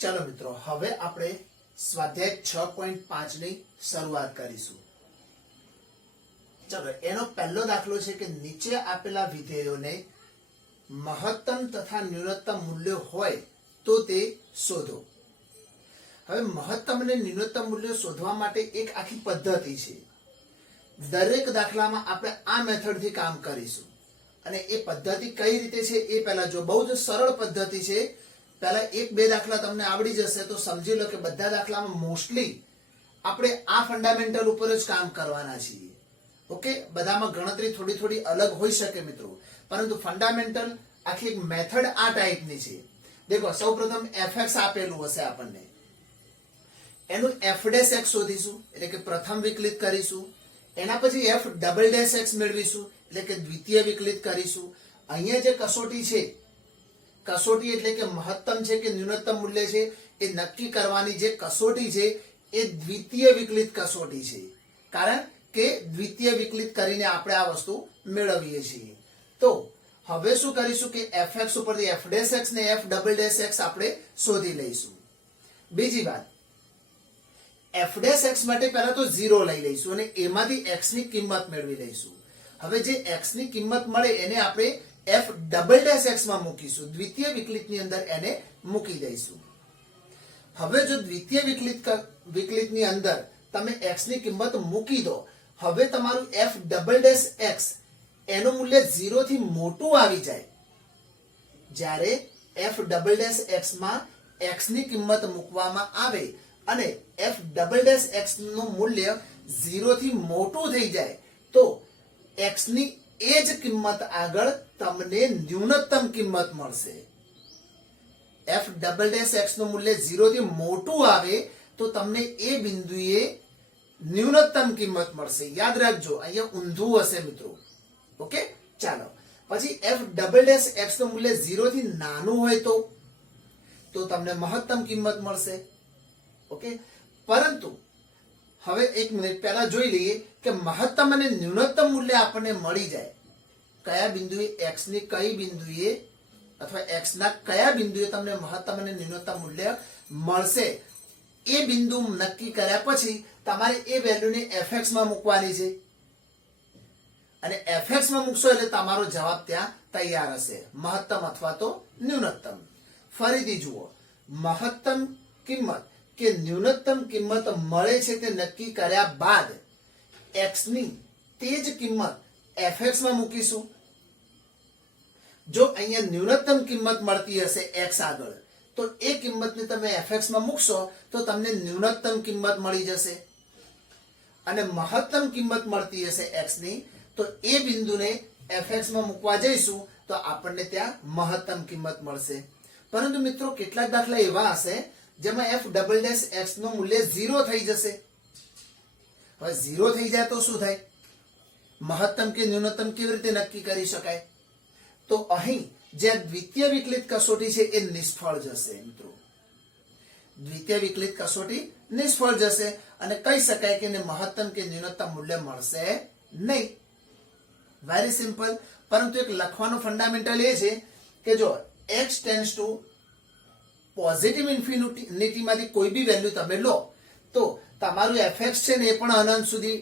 चलो मित्रों, હવે આપણે સ્વાધ્યાય 6.5 ની શરૂઆત કરીશું। चलो એનો પહેલો દાખલો છે કે નીચે આપેલા વિધેયોને મહત્તમ તથા ન્યૂનતમ મૂલ્યો હોય તો તે શોધો। હવે મહત્તમ અને ન્યૂનતમ મૂલ્યો શોધવા માટે એક આખી પદ્ધતિ છે। દરેક દાખલામાં આપણે આ મેથડથી કામ કરીશું અને એ પદ્ધતિ કઈ રીતે છે એ પહેલા જો, બહુ જ સરળ પદ્ધતિ છે। પહેલા એક બે દાખલા તમને આવડી જશે તો સમજી લો કે બધા દાખલામાં મોસ્ટલી આપણે આ ફંડામેન્ટલ ઉપર જ કામ કરવાના છીએ। ઓકે, બધામાં ગણતરી થોડી થોડી અલગ હોઈ શકે મિત્રો, પરંતુ ફંડામેન્ટલ આખી એક મેથડ આ ટાઈપની છે। દેખો, સૌપ્રથમ fx આપેલું હશે આપણને, એનું f' શોધીશું એટલે કે પ્રથમ વિકલિત કરીશું। એના પછી f" મેળવીશું એટલે કે દ્વિતીય વિકલિત કરીશું। અહીંયા જે કસોટી છે, કસોટી એટલે કે મહત્તમ છે કે ન્યૂનતમ મૂલ્ય છે એ નક્કી કરવાની જે કસોટી છે એ દ્વિતીય વિકલિત કસોટી છે, કારણ કે દ્વિતીય વિકલિત કરીને આપણે આ વસ્તુ મેળવીએ છીએ। તો હવે શું કરીશું કે fx ઉપરથી f' ને f" આપણે શોધી લઈશું। બીજી વાત, f' માટે પહેલા તો 0 લઈ લઈશું અને એમાંથી x ની કિંમત મેળવી લઈશું। હવે જે x ની કિંમત મળે એને આપણે f" માં મૂકીશું, દ્વિતીય વિકલિતની અંદર એને મૂકી દઈશું। હવે જો દ્વિતીય વિકલિતની અંદર તમે x ની કિંમત મૂકી દો, હવે તમારું f" એનું મૂલ્ય 0 થી મોટું આવી જાય। જ્યારે f" માં x ની કિંમત મૂકવામાં આવે અને f" નું મૂલ્ય 0 થી મોટું થઈ જાય તો x ની એ જ કિંમત આગળ તમને ન્યૂનતમ કિંમત મળશે। f" નું મૂલ્ય 0 થી મોટું આવે તો તમને એ બિંદુએ ન્યૂનતમ કિંમત મળશે। યાદ રાખજો, અહીંયા ઊંધું હશે મિત્રો। ઓકે, ચાલો પછી f" નું મૂલ્ય 0 થી નાનું હોય તો તમને મહત્તમ કિંમત મળશે। ઓકે, પરંતુ હવે એક મિનિટ પહેલા જોઈ લઈએ કે મહત્તમ અને ન્યૂનતમ મૂલ્ય આપણને મળી જાય કયા બિંદુએ, x ની કઈ બિંદુએ અથવા x ના કયા બિંદુએ તમને મહત્તમ અને ન્યૂનતમ મૂલ્ય મળશે એ બિંદુ નક્કી કર્યા પછી તમારે એ વેલ્યુને fx માં મૂકવાની છે અને fx માં મૂકશો એટલે તમારો જવાબ ત્યાં તૈયાર હશે, મહત્તમ અથવા તો ન્યૂનતમ। ફરીથી જુઓ, મહત્તમ કિંમત કે ન્યૂનતમ કિંમત મળે છે તે નક્કી કર્યા બાદ x ની તે જ કિંમત fx માં મૂકીશું। જો અહીંયા ન્યૂનતમ કિંમત મળતી હશે x આગળ તો એ કિંમતને તમે fx માં મૂકશો તો તમને ન્યૂનતમ કિંમત મળી જશે અને મહત્તમ કિંમત મળતી હશે x ની તો એ બિંદુને fx માં મૂકવા જઈશું તો આપણને ત્યાં મહત્તમ કિંમત મળશે। પરંતુ મિત્રો કેટલાક દાખલા એવા હશે જેમાં f" નું મૂલ્ય 0 થઈ જશે। હવે 0 થઈ જાય તો શું થાય, મહત્તમ કે ન્યૂનતમ કેવી રીતે નક્કી કરી શકાય? તો અહીં જે દ્વિતીય વિકલિત કસોટી છે એ નિષ્ફળ જશે મિત્રો। દ્વિતીય વિકલિત કસોટી નિષ્ફળ જશે અને કહી શકાય કે મહત્તમ કે ન્યૂનતમ મૂલ્ય મળશે નહીં। વેરી સિમ્પલ, પરંતુ એક લખવાનો ફંડામેન્ટલ એ છે કે જો x tends to positive infinity માંથી કોઈ બી વેલ્યુ તમે લો તો તમારું fx છે ને એ પણ અનંત સુધી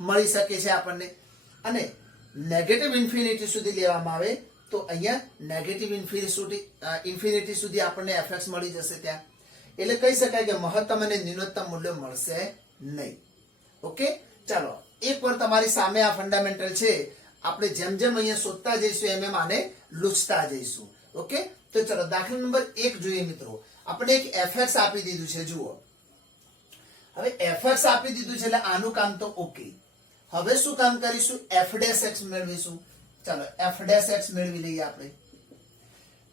મળી શકે છે આપણને, અને નેગેટિવ ઇન્ફિનિટી સુધી લેવામાં આવે તો અહીંયા નેગેટિવ ઇન્ફિનિટી સુધી આપણને fx મળી જશે ત્યાં। એટલે કહી શકાય કે મહત્તમ અને ન્યૂનતમ મૂલ્ય મળશે નહીં। ઓકે, ચાલો એકવાર તમારી સામે આ ફંડામેન્ટલ છે, આપણે જેમ જેમ અહીંયા શોધતા જઈશું એમ એમ આને લૂછતા જઈશું। ઓકે, તો ચલો દાખલા નંબર 1 જોઈએ મિત્રો। આપણે એક fx આપી દીધું છે, જુઓ હવે fx આપી દીધું છે એટલે આનું કામ તો ઓકે। હવે શું કામ કરીશું, f' મેળવીશું। ચાલો f' મેળવી લઈએ આપણે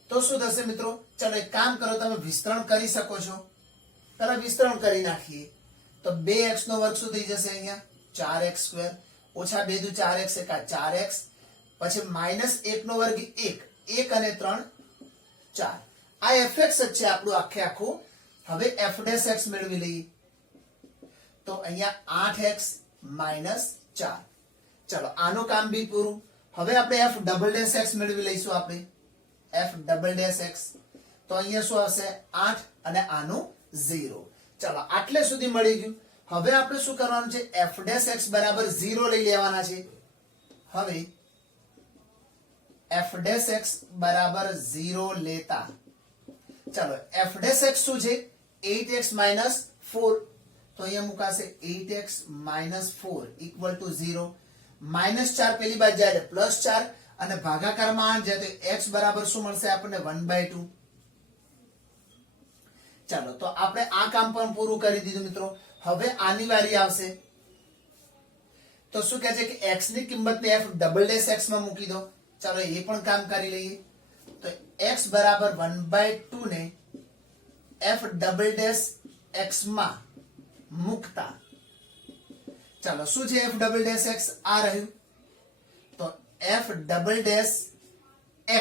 તો શું થશે મિત્રો, ચલો એક કામ કરો, તમે વિસ્તરણ કરી શકો છો। પહેલા વિસ્તરણ કરી નાખીએ તો 2x નો વર્ગ શું થઈ જશે, અહીંયા 4x² ઓછા 2 દુ 4x એકા 4x, પછી -1 નો વર્ગ 1 અને 3 4। આ fx જ છે આપણું આખે આખું। હવે f' મેળવી લઈએ તો અહીંયા 8x - 4। ચલો આનું કામ બી પૂરું। હવે આપણે f" મેળવી લઈશું, આપણે f" તો અહીંયા શું આવશે 8 અને આનું 0. ચાલો આટલે સુધી મળી ગયું. હવે આપણે શું કરવાનું છે, f' બરાબર 0 લઈ લેવાના છે. હવે f' બરાબર 0 લેતા ચાલો f' શું છે 8x - 4, તો અહીંયા મુકાશે 8x - 4 ઇક્વલ ટુ 0. -4 પેલી બાજુ જાય +4 અને ભાગાકારમાં 8 જાય તો x બરાબર શું મળશે આપણને 1/2. ચાલો તો આપણે આ કામ પણ પૂરું કરી દીધું મિત્રો. હવે આની વારી આવશે. તો શું કહે છે કે x ની કિંમતને f" માં મૂકી દો. ચાલો એ પણ કામ કરી લઈએ. તો x બરાબર 1/2 ને f" માં મૂકતા ચાલો શું છે f" આ રહ્યું. તો f"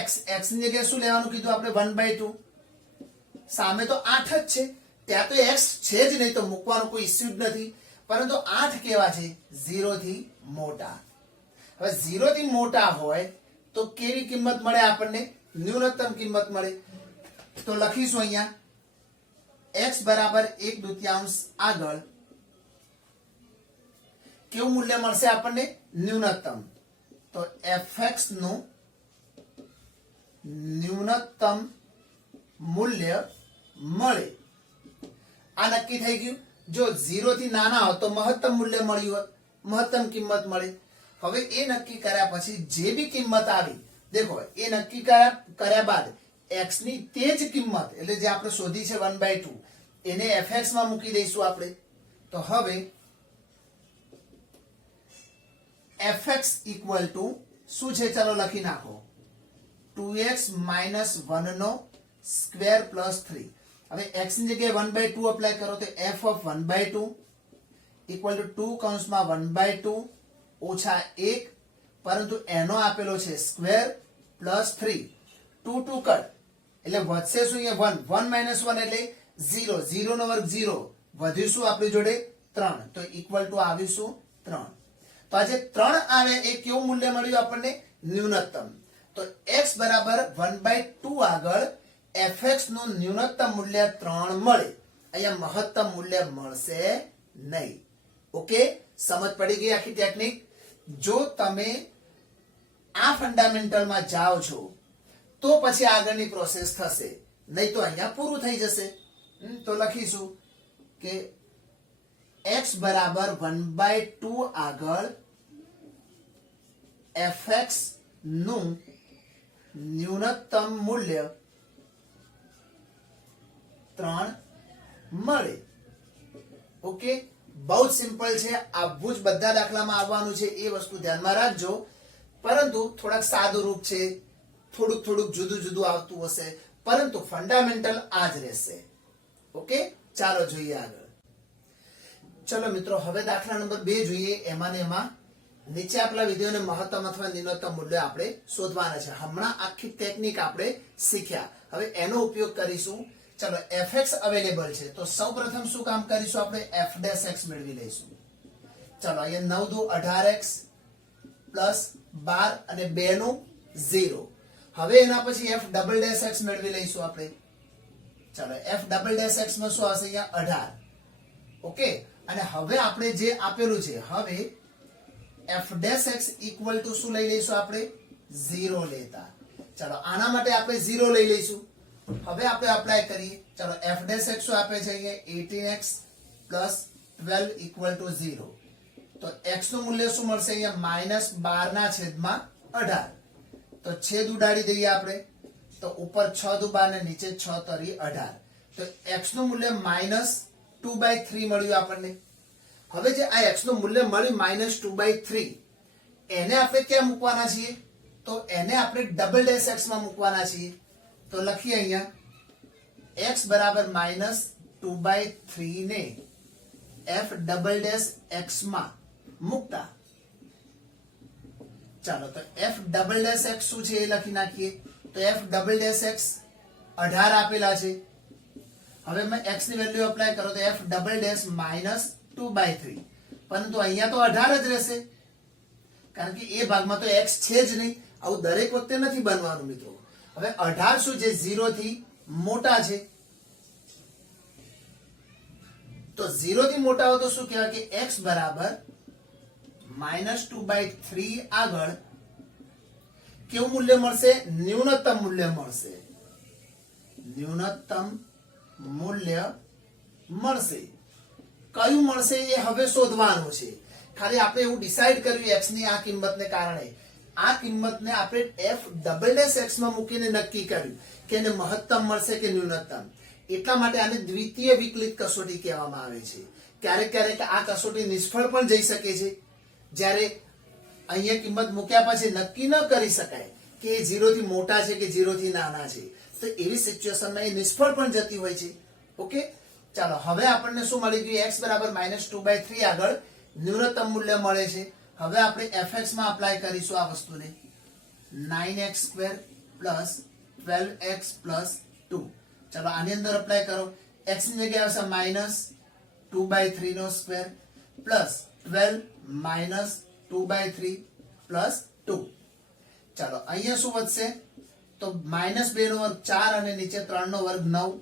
x ની જગ્યાએ શું લેવાનું કીધું આપણે 1/2. સામે તો 8 જ છે, ત્યાં તો x છે જ નહીં, તો મૂકવાનો કોઈ ઇસ્યુ જ નથી. પરંતુ 8 કેવા છે 0 થી મોટા. હવે 0 થી મોટા હોય તો કેવી કિંમત મળે આપણને, ન્યૂનતમ કિંમત મળે. તો લખીશું અહીંયા x બરાબર 1/2 આગળ કેવું મૂલ્ય મળશે આપણને, ન્યૂનતમ. તો fx નું ન્યૂનતમ મૂલ્ય મળે. આ નક્કી થઈ ગયું. જો 0 થી નાના હોય તો મહત્તમ મૂલ્ય મળ્યું હોત, મહત્તમ કિંમત મળે. હવે એ નક્કી કર્યા પછી જે બી કિંમત આવી, દેખો એ નક્કી કર્યા બાદ x ની તે જ કિંમત એટલે જે આપણે શોધી છે 1/2 એને fx માં મૂકી દઈશું આપણે. તો હવે fx ઇક્વલ ટુ શું છે, ચાલો લખી નાખો 2x - 1 નો સ્ક્વેર પ્લસ 3. હવે x ની જગ્યાએ 1/2 અપ્લાય કરો તો f ઓફ 1/2 ઇક્વલ ટુ 2 કૌંસમાં 1/2 ઓછા 1, પરંતુ એનો આપેલો છે સ્ક્વેર પ્લસ 3. 2 2 કટ એટલે વધશે શું અહીંયા 1 1 - 1 એટલે 0, 0 નો વર્ગ 0, વધ્યું શું આપણી જોડે 3, તો ઇક્વલ ટુ આવીશું 3. તો આ જે 3 આવે એ કેવું મૂલ્ય મળ્યું આપણને, ન્યૂનતમ. તો x બરાબર 1/2 આગળ fx નું ન્યૂનતમ મૂલ્ય 3 મળે. અહીંયા મહત્તમ મૂલ્ય મળશે નહીં. ઓકે, સમજ પડી ગઈ આખી ટેકનિક. જો તમે આ ફંડામેન્ટલમાં જાઓ છો તો પછી આગળની પ્રોસેસ થશે, નહીં તો અહીંયા પૂરું થઈ જશે. તો લખીશું કે x બરાબર 1/2 આગળ fx નું ન્યૂનતમ મૂલ્ય 3 મળે. ઓકે, બહુ જ સિમ્પલ છે. આવું જ બધા દાખલામાં આવવાનું છે, એ વસ્તુ ધ્યાનમાં રાખજો. પરંતુ થોડાક સાદું રૂપ છે, થોડુંક જુદું જુદું આવતું હશે, પરંતુ ફંડામેન્ટલ આ જ રહેશે. ઓકે, ચાલો જોઈએ આગળ. ચલો મિત્રો, હવે દાખલા નંબર 2 જોઈએ. એમાં ને એમાં નીચે આપેલા વિધેયોને મહત્તમ અથવા ન્યૂનતમ મૂલ્ય આપણે શોધવાના છે. હમણાં આખી ટેકનિક આપણે શીખ્યા, હવે એનો ઉપયોગ કરીશું. ચલો fx અવેલેબલ છે તો સૌપ્રથમ શું કામ કરીશું, આપણે f' મેળવી લઈશું. ચલો અહીંયા 9 દુ 18x પ્લસ 12 અને 2 નું 0. હવે એના પછી f" મેળવી લઈશું આપણે. ચલો f" માં શું આવશે અહીંયા 18. ઓકે, અને હવે આપણે જે આપેલું છે, હવે f' ઇક્વલ ટુ શું લઈ લઈશું આપણે, 0 લેતા. ચલો આના માટે આપણે 0 લઈ લઈશું. હવે આપણે અપ્લાય કરીએ. ચલો f' શું આપે છે અહીંયા 18x પ્લસ 12 ઇક્વલ ટુ 0. તો x નું મૂલ્ય શું મળશે અહીંયા -12/18. તો છેદ ઉડાડી દઈએ આપણે. તો ઉપર 6 દુ 12 ને નીચે 6 તરી 18. તો x નું મૂલ્ય -2/3 મળ્યું આપણને. હવે જે આ x નું મૂલ્ય મળ્યું -2/3, એને આપણે ક્યાં મૂકવાના છીએ, તો એને આપણે "x" માં મૂકવાના છીએ. તો લખીએ અહીંયા x બરાબર -2/3 ને f" માં મૂકતા. ચાલો તો f" શું છે એ લખી નાખીએ. તો f" 18 આપેલા છે. હવે મેં x ની વેલ્યુ અપ્લાય કરો તો f" -2/3, પરંતુ અહીંયા તો 18 જ રહેશે, કારણ કે એ ભાગમાં તો x છે જ નહીં. આવું દરેક વખતે નથી બનવાનું મિત્રો. હવે 18 શું છે 0 થી મોટા છે, તો 0 થી મોટા હોય તો શું કહેવાય કે x બરાબર -2/3 આગળ કેવું મૂલ્ય મળશે? ન્યૂનતમ મૂલ્ય મળશે. ન્યૂનતમ મૂલ્ય મળશે. કયું મળશે એ હવે શોધવાનું છે. ખાલી આપણે એવું ડિસાઈડ કર્યું x ની આ કિંમતને કારણે, આ કિંમતને આપણે f" માં મૂકીને નક્કી કર્યું કે એને મહત્તમ મળશે કે ન્યૂનતમ. એટલા માટે આને દ્વિતીય વિકલિત કસોટી કહેવામાં આવે છે. ક્યારેક ક્યારેક આ કસોટી નિષ્ફળ પણ જઈ શકે છે. જ્યારે અહીંયા કિંમત મૂક્યા પછી નક્કી ન કરી શકાય કે એ 0 થી મોટા છે કે 0 થી નાના છે, તો એવી સિચ્યુએશનમાં એ નિષ્ફળ પણ જતી હોય છે. ઓકે, ચાલો હવે આપણને શું મળી ગયું? x બરાબર -2/3 આગળ ન્યૂનતમ મૂલ્ય મળે છે. હવે આપણે fx માં અપ્લાય કરીશું આ વસ્તુને. 9x² + 12x + 2. ચાલો આની અંદર અપ્લાય કરો. x ની જગ્યાએ આવશે -2/3² + 12 - 2/3 + 2. ચાલો અહીંયા શું વધશે? તો -2 નો વર્ગ 4 અને નીચે 3 નો વર્ગ 9.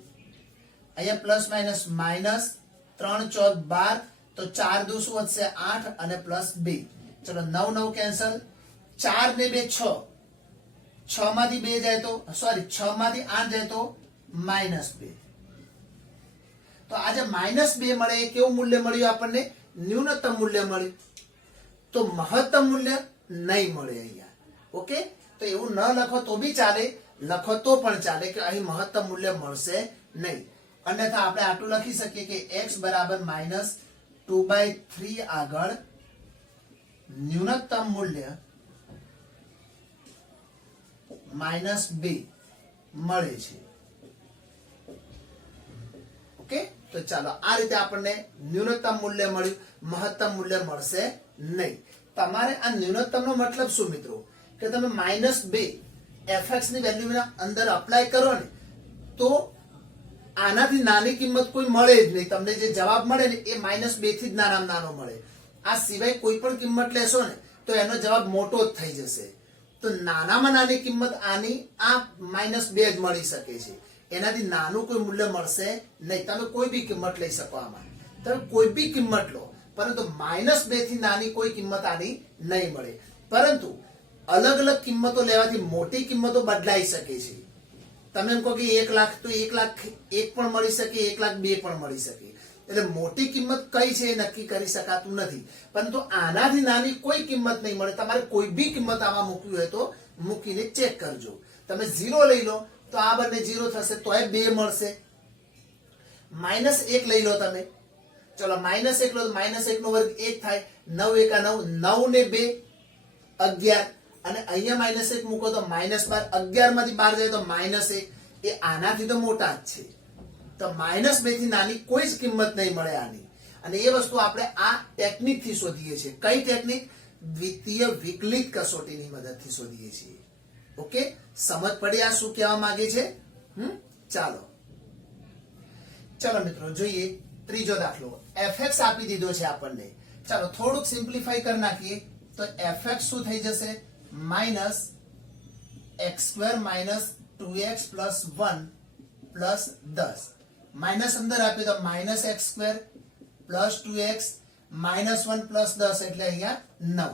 અહીંયા પ્લસ માઇનસ માઇનસ 3 × 4 = 12, તો 4 દુ શું વધશે? 8 અને +2. ચલો 9 9 કેન્સલ. 4 ને 2 6. 6 માંથી 2 જાય તો 6 માંથી 8 જાય તો -2. તો આ જે -2 મળે એ કેવું મૂલ્ય મળ્યું આપણને? ન્યૂનતમ મૂલ્ય મળ્યું. તો મહત્તમ મૂલ્ય નહીં મળે અહીંયા. ઓકે, તો એવું ન લખો તો બી ચાલે, લખો તો પણ ચાલે કે અહીં મહત્તમ મૂલ્ય મળશે નહીં. અન્યથા આપણે આટલું લખી શકીએ કે x બરાબર -2/3 આગળ ન્યૂનતમ મૂલ્ય -2 મળે છે. ઓકે, તો ચાલો આ રીતે આપણને ન્યૂનતમ મૂલ્ય મળ્યું, મહત્તમ મૂલ્ય મળશે નહીં. તમારે આ ન્યૂનતમનો મતલબ શું મિત્રો? કે તમે -2 fx ની વેલ્યુ અંદર અપ્લાય કરો ને તો આનાથી નાની કિંમત કોઈ મળે જ નહીં. તમને જે જવાબ મળે ને એ -2 થી જ નાનામાં નાનો મળે. આ સિવાય કોઈ પણ કિંમત લેશો ને તો એનો જવાબ મોટો જ થઈ જશે. તો નાનામાં નાની કિંમત આની આ -2 જ મળી શકે છે. એનાથી નાનું કોઈ મૂલ્ય મળશે નહીં. તમે કોઈ બી કિંમત લઈ શકો આમાં, તમે કોઈ બી કિંમત લો, પરંતુ -2 થી નાની કોઈ કિંમત આની નહીં મળે. પરંતુ અલગ અલગ કિંમતો લેવાથી મોટી કિંમતો બદલાઈ શકે છે. તમે એમ કહો કે 1 લાખ, તો 1 લાખ 1 પણ મળી શકે, 1 લાખ 2 પણ મળી શકે. એટલે મોટી કિંમત કઈ છે એ નક્કી કરી શકાતું નથી. પરંતુ આનાથી નાની કોઈ કિંમત નહીં મળે. તમારે કોઈ બી કિંમત આમાં મૂકવી હોય તો મૂકીને ચેક કરજો. તમે 0 લઈ લો તો આ બંને 0 થશે તોય 2 મળશે. -1 લઈ લો તમે, ચલો -1 લો તો -1 નો વર્ગ 1 થાય. 9 × 9, 9 ને 2 11. અને અહીંયા -1 મૂકો તો -12. 11 માંથી 12 જાય તો -1. એ આનાથી તો મોટા જ છે. તો -2 થી નાની કોઈ જ કિંમત નહીં મળે આની. અને એ વસ્તુ આપણે આ ટેકનિક થી શોધીએ છીએ. કઈ ટેકનિક? દ્વિતીય વિકલિત કસોટીની મદદથી શોધીએ છીએ. ઓકે, સમજ પડી આ શું કહેવા માંગે છે? ચાલો મિત્રો જોઈએ ત્રીજો દાખલો. fx આપી દીધો છે આપણને. ચાલો થોડુંક સિમ્પ્લિફાઈ કરી નાખીએ તો fx શું થઈ જશે? -x² - 2x + 1 + 10. માઇનસ અંદર આપીએ તો -x² + 2x - 1 + 10 એટલે અહીંયા 9.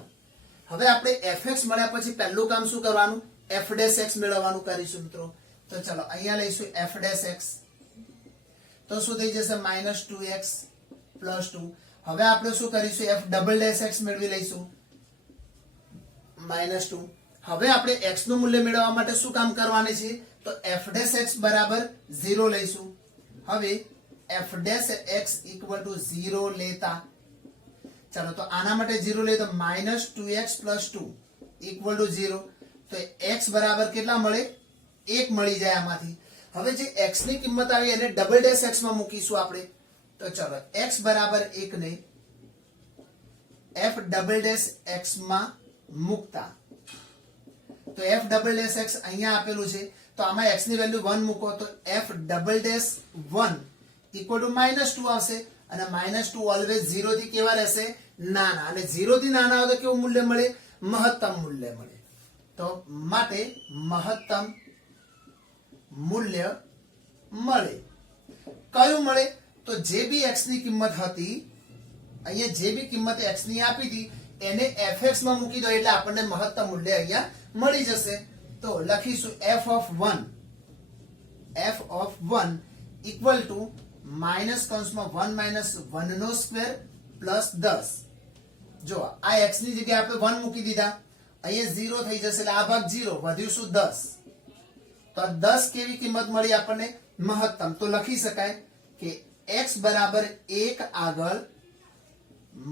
હવે આપણે fx મળ્યા પછી પહેલું કામ શું કરવાનું? f' મેળવવાનું કરીશું મિત્રો. તો ચલો અહીંયા લઈશું f'. તો શું થઈ જશે? -2x + 2. હવે આપણે શું કરીશું? f'' મેળવી લઈશું -2. હવે આપણે x નું મૂલ્ય મેળવવા માટે શું કામ કરવાનું છે? તો f' બરાબર 0 લઈશું. હવે f' = 0 લેતા, ચાલો તો આના માટે 0 લઈએ તો -2x + 2 = 0. તો x બરાબર કેટલા મળે? 1 મળી જાય આમાંથી. હવે જે x ની કિંમત આવી એને ~x માં મૂકીશું આપણે. તો ચલો x બરાબર 1 ને f'' માં મૂકતા, તો f'' અહીંયા આપેલું છે. તો આમાં x ની વેલ્યુ 1 મૂકો તો f'' 1 = -2 આવશે. અને -2 ઓલવેઝ 0 થી કેવા રહેશે? નાના. અને 0 થી નાના હોય તો કેવું મૂલ્ય મળે? મહત્તમ મૂલ્ય મળે. તો માટે મહત્તમ મૂલ્ય મળે. કયું મળે? તો જે બી x ની કિંમત હતી, અહીંયા જે બી કિંમત x ની આપી હતી એને fx માં મૂકી દો એટલે આપણને મહત્તમ મૂલ્ય અહીંયા મળી જશે. તો લખીશું f of 1 equal to minus કૌંસમાં 1 માઇનસ 1 નો સ્ક્વેર પ્લસ 10. જો આ x ની જગ્યાએ આપણે 1 મૂકી દીધા, અહીંયા 0 થઈ જશે એટલે આ ભાગ 0, વધ્યું શું 10. તો આ 10 કેવી કિંમત મળી આપણને? મહત્તમ. તો લખી શકાય કે x બરાબર 1 આગળ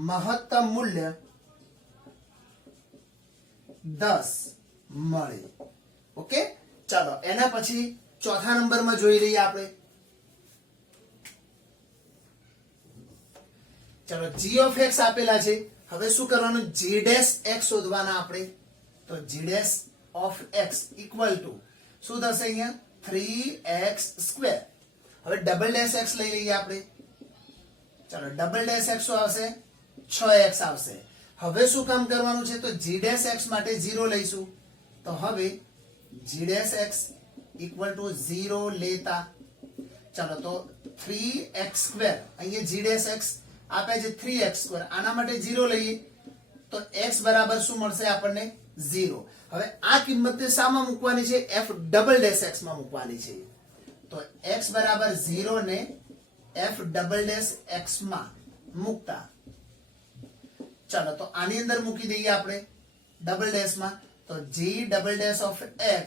મહત્તમ મૂલ્ય 10 મળે. ઓકે, ચાલો એના પછી ચોથા નંબરમાં જોઈ લઈએ આપણે. ચાલો g of x આપેલા છે. હવે શું કરવાનું? g dash x શોધવાના આપણે. તો g dash of x equal to શું થશે અહીંયા? 3x square. હવે ડબલ ડેશ x લઈ લઈએ આપણે. ચાલો ડબલ ડેશ x શું આવશે? 6x આવશે. હવે શું કામ કરવાનું છે? તો g dash x માટે 0 લઈશું. તો હવે g dash x equal to 0 લેતા ચાલો તો 3x square, અહીંયા g dash x આપે છે 3x square, આના માટે 0 લઈએ તો x બરાબર શું મળશે આપણને? 0. હવે આ કિંમતને શામાં મૂકવાની છે? f ડબલ ડેશ x માં મૂકવાની છે. તો x બરાબર 0 ને f ડબલ ડેશ x માં મૂકતા ચાલો તો આની અંદર મૂકી દઈએ આપણે ડબલ ડેશ માં. તો g double dash of x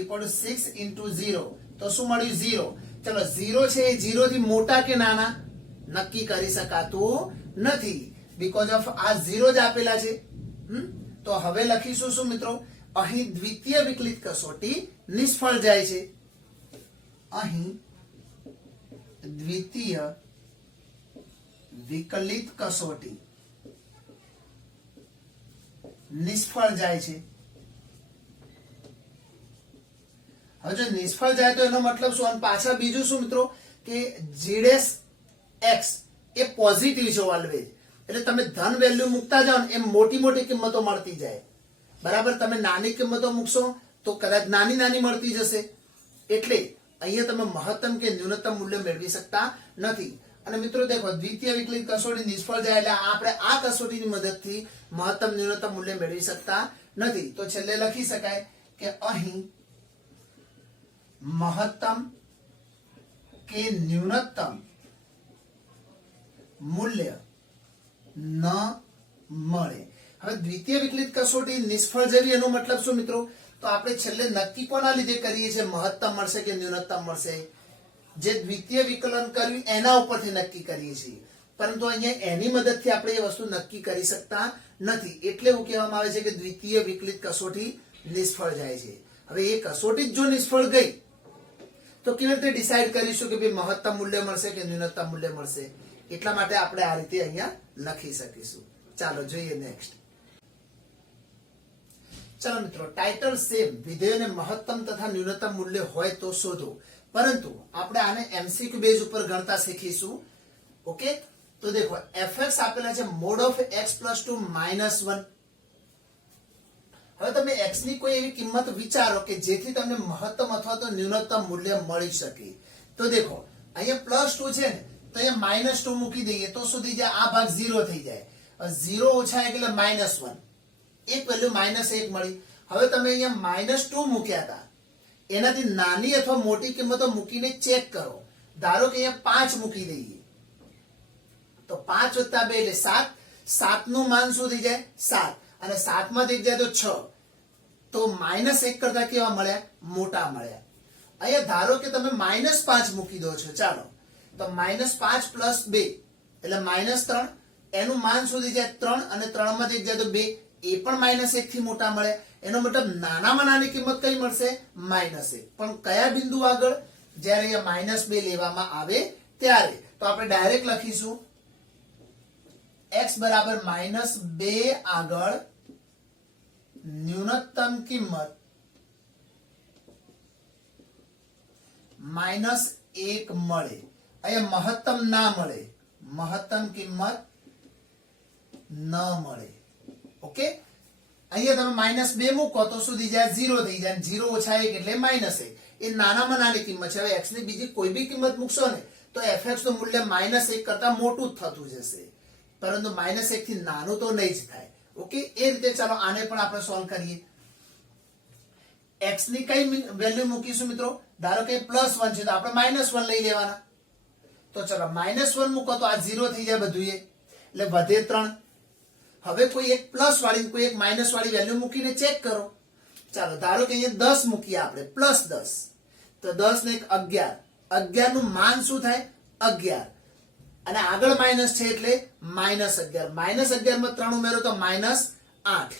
equal to 6 into 0. તો શું મળ્યું? 0. ચલો 0 છે એ 0 થી મોટા કે નાના નક્કી કરી શકાતું નથી, બીકોઝ ઓફ આ 0 જ આપેલા છે. તો હવે લખીશું શું મિત્રો? અહીં દ્વિતીય વિકલિત કસોટી નિષ્ફળ જાય છે. અહીં દ્વિતીય વિકલિત કસોટી નિષ્ફળ જાય છે. હવે જો નિષ્ફળ જાય તો એનો મતલબ શું? અને પાછા બીજું શું મિત્રો કે g dash x એ પોઝિટિવ છે ઓલવેઝ. એટલે તમે ધન વેલ્યુ મૂકતા જાઓ ને એમ મોટી મોટી કિંમતો મળતી જાય. બરાબર, તમે નાની કિંમતો મૂકશો તો કદાચ નાની નાની મળતી જશે. એટલે અહીંયા તમે મહત્તમ કે ન્યૂનતમ મૂલ્ય મેળવી શકતા નથી. અને મિત્રો દેખો, દ્વિતીય વિકલિત કસોટી નિષ્ફળ જાય એટલે આપણે આ કસોટીની મદદથી મહત્તમ ન્યૂનતમ મૂલ્ય મેળવી શકતા નથી. તો છેલ્લે લખી શકાય કે અહીં મહત્તમ કે ન્યૂનતમ મૂલ્ય ન મળે. હવે દ્વિતીય વિકલિત કસોટી નિષ્ફળ જવી એનો મતલબ શું મિત્રો? તો આપણે છેલ્લે નક્કી કોના લીધે કરીએ છીએ મહત્તમ મળશે કે ન્યૂનતમ મળશે? જે દ્વિતીય વિકલન કર્યું એના ઉપરથી નક્કી કરીએ છીએ, પરંતુ અહીંયા એની મદદથી આપણે એ વસ્તુ નક્કી કરી શકતા નથી. એટલે એવું કહેવામાં આવે છે કે દ્વિતીય વિકલિત કસોટી નિષ્ફળ જાય છે. હવે એ કસોટી જ જો નિષ્ફળ ગઈ તો કેવી રીતે ડિસાઈડ કરીશું કે ભાઈ મહત્તમ મૂલ્ય મળશે કે ન્યૂનતમ મૂલ્ય મળશે? એટલા માટે આપણે આ રીતે અહીંયા લખી શકીશું. ચાલો જોઈએ નેક્સ્ટ. ચાલો મિત્રો, ટાઇટલ સેમ વિધેયોને મહત્તમ તથા ન્યૂનતમ મૂલ્ય હોય તો શોધો, પરંતુ આપણે આને એમસીક્યુ બેઝ ઉપર ગણતા શીખીશું. ઓકે, તો દેખો fx આપેલા છે mod of x plus 2 minus 1. હવે તમે x ની કોઈ એવી કિંમત વિચારો કે જેથી તમને મહત્તમ અથવા તો ન્યૂનતમ મૂલ્ય મળી શકે. તો દેખો અહીંયા પ્લસ 2 છે ને, તો અહીંયા માઇનસ 2 મૂકી દઈએ તો સુધી જાય આ ભાગ 0 થઈ જાય. 0 ઓછા એટલે -1, એક વેલ્યુ -1 મળી. હવે તમે અહીંયા -2 મૂક્યા હતા, એનાથી નાની અથવા મોટી કિંમતો મૂકીને ચેક કરો. ધારો કે અહીંયા 5 મૂકી દઈએ તો 5 + 2 એટલે 7. 7 નું માન શું થઈ જાય? 7. અને 7 માંથી 1 જાય તો 6. તો -1 કરતા કેવા મળ્યા? મોટા મળ્યા. અહીંયા ધારો કે તમે -5 મૂકી દો છો. ચાલો તો -5 + 2 એટલે -3. એનું માન શું થઈ જાય? 3. અને 3 માંથી 1 જાય તો 2. એ પણ -1 થી મોટા મળે. એનો મતલબ નાનામાં નાની કિંમત કઈ મળશે? -1. પણ કયા બિંદુ આગળ? જ્યારે અહીંયા -2 લેવામાં આવે ત્યારે. તો આપણે ડાયરેક્ટ લખીશું x બરાબર -2 આગળ ન્યૂનતમ કિંમત -1 મળે. અહીંયા મહત્તમ ના મળે, મહત્તમ કિંમત ન મળે. ઓકે, અહીંયા તમે -2 મૂકો તો શું થઈ જાય? 0 થઈ જાય. 0 ઓછા 1 એટલે -1. એ નાનામાં નાની કિંમત છે. હવે x ની બીજી કોઈ બી કિંમત મૂકશો ને તો fx નું મૂલ્ય -1 કરતા મોટું જ થતું જશે, પરંતુ -1 થી નાનું તો નહીં જ થાય. ઓકે, એ રીતે ચાલો આને પણ આપણે સોલ્વ કરીએ. x ની કઈ વેલ્યુ મૂકીશું મિત્રો? ધારો કે +1 છે તો આપણે -1 લઈ લેવાના. તો ચલો -1 મૂકો તો આ 0 થઈ જાય બધું, એટલે વધે 3. હવે કોઈ એક પ્લસ વાળી કોઈ એક માઇનસ વાળી વેલ્યુ મૂકીને ચેક કરો. ચાલો ધારો કે અહીંયા 10 મૂકીએ આપણે, +10. તો 10 ને 1 11 નું માન શું થાય? 11. અને આગળ માઇનસ છે એટલે -11. -11 માં 3 ઉમેરો તો -8.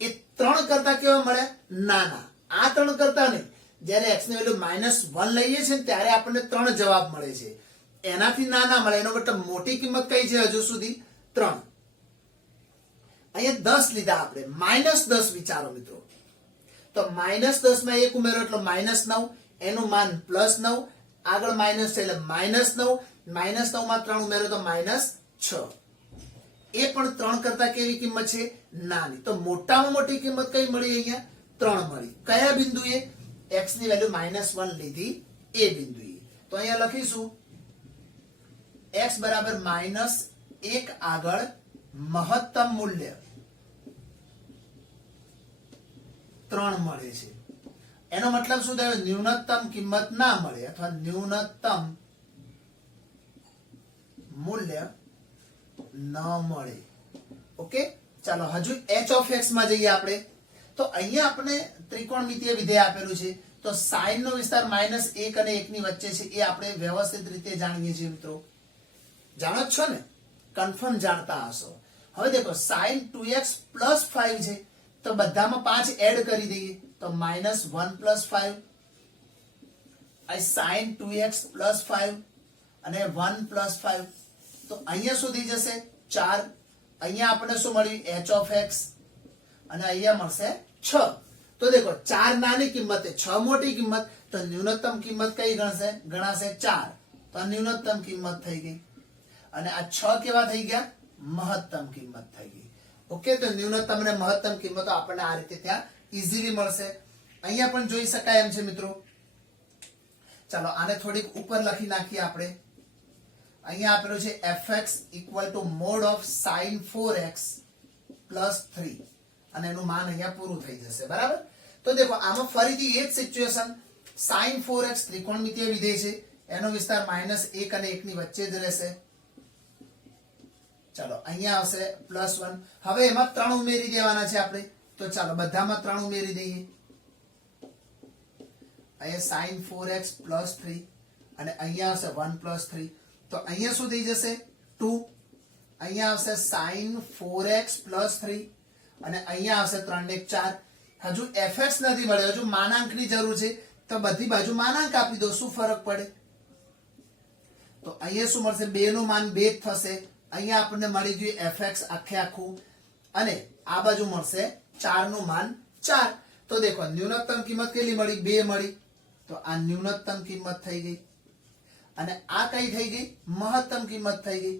એ 3 કરતા કેવા મળે? નાના. આ 3 કરતા નહીં. જ્યારે x ની વેલ્યુ -1 લઈએ છીએ ત્યારે આપણને 3 જવાબ મળે છે. એનાથી નાના મળે, એનો મતલબ મોટી કિંમત કઈ છે હજુ સુધી? 3. અહીંયા 10 લીધા આપણે, -10 વિચારો મિત્રો. તો -10 માં 1 ઉમેરો એટલે -9, એનું માન +9, આગળ માઇનસ છે એટલે -9, -9 માં 3 ઉમેરો તો -6. એ પણ 3 કરતા કેવી કિંમત છે? નાની. તો મોટામાં મોટી કિંમત કઈ મળી? અહીંયા 3 મળી. કયા બિંદુએ? x ની વેલ્યુ -1 લીધી એ બિંદુએ. તો અહીંયા લખીશું x બરાબર -1 આગળ મહત્તમ મૂલ્ય 3 મળે છે. એનો મતલબ શું થયો? ન્યૂનતમ કિંમત ના મળે અથવા ન્યૂનતમ મૂલ્ય ન મળે. ઓકે, ચાલો હજુ h of x માં જઈએ આપણે. તો અહીંયા આપણે ત્રિકોણમિતિય વિધેય આપેલું છે. તો sin નો વિસ્તાર -1 અને 1 ની વચ્ચે છે, એ આપણે વ્યવસ્થિત રીતે જાણીએ છીએ મિત્રો. જાણો જ છો ને? કન્ફર્મ જાણતા હશો. હવે દેખો sin 2x + 5 છે, તો બધામાં 5 એડ કરી દઈએ તો -1 + 5. આ sin 2x + 5 અને 1 + 5. તો અહીંયા શું થઈ જશે? 4. અહીંયા આપણે શું મળ્યું? h of x. અને અહીંયા મળશે 6. તો દેખો 4 નાની કિંમત, 6 મોટી કિંમત, તો ન્યૂનતમ કિંમત કઈ ગણાશે? 4. તો આ ન્યૂનતમ કિંમત થઈ ગઈ. અને આ 6 કેવા થઈ ગયા? મહત્તમ કિંમત થઈ ગઈ. ઓકે, તો ન્યૂનતમ અને મહત્તમ કિંમતો આપણને આ રીતે ત્યાં ઈઝીલી મળશે. અહીંયા પણ જોઈ શકાય એમ છે મિત્રો. ચાલો આને થોડીક ઉપર લખી નાખીએ આપણે. અહીંયા આપેલું છે fx = mod of sin 4x + 3 અને એનું માન અહીંયા પૂરું થઈ જશે. બરાબર? તો દેખો આમાં ફરીથી એ જ સિચ્યુએશન. sin 4x ત્રિકોણમિતિય વિધેય છે, એનો વિસ્તાર -1 અને 1 ની વચ્ચે જ રહેશે. ચાલો અહીંયા આવશે +1. હવે એમાં 3 ઉમેરી દેવાના છે આપણે. તો ચાલો બધામાં 3 ઉમેરી દઈએ. અહીંયા sin 4x + 3 અને અહીંયા આવશે 1 + 3. તો અહીંયા શું થઈ જશે? 2. અહીંયા આવશે sin 4x + 3 અને અહીંયા આવશે 3 ને 4. હજુ fx નથી મળ્યો, હજુ માનાંકની જરૂર છે. તો બધી બાજુ માનાંક આપી દો, શું ફરક પડે? તો અહીંયા શું મળશે? 2 નું માન 2 જ થશે. અહીંયા આપણને મળી ગયું fx આખે આખું, અને આ બાજુ મળશે 4 નું માન 4. તો દેખો ન્યૂનતમ કિંમત કેટલી મળી? 2 મળી. તો આ ન્યૂનતમ કિંમત થઈ ગઈ અને આ કઈ થઈ ગઈ? મહત્તમ કિંમત થઈ ગઈ.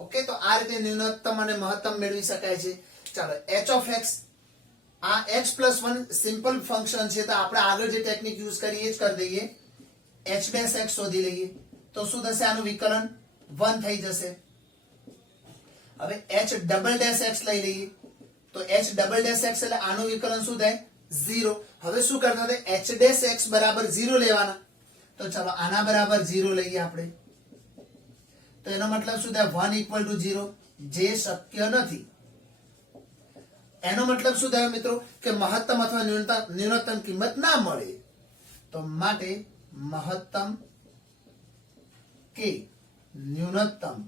ઓકે, તો આ રીતે ન્યૂનતમ અને મહત્તમ મેળવી શકાય છે. ચાલો h of x, આ x + 1 સિમ્પલ ફંક્શન છે, તો આપણે આગળ જે ટેકનિક યુઝ કરીએ એ જ કરી દઈએ. h' શોધી લઈએ. તો શું થશે? આનું વિકલન 1 થઈ જશે. હવે h'' લઈ લઈએ. તો h'' એટલે આનું વિકલન શું થાય? 0. હવે શું કરતા હતા? h' બરાબર 0 લેવાના. તો ચાલો આના બરાબર 0 લઈએ આપણે. તો એનો મતલબ શું થાય? 1 = 0, જે શક્ય નથી. એનો મતલબ શું થયો મિત્રો? કે મહત્તમ અથવા ન્યૂનતમ કિંમત ના મળે. તો માટે મહત્તમ કે ન્યૂનતમ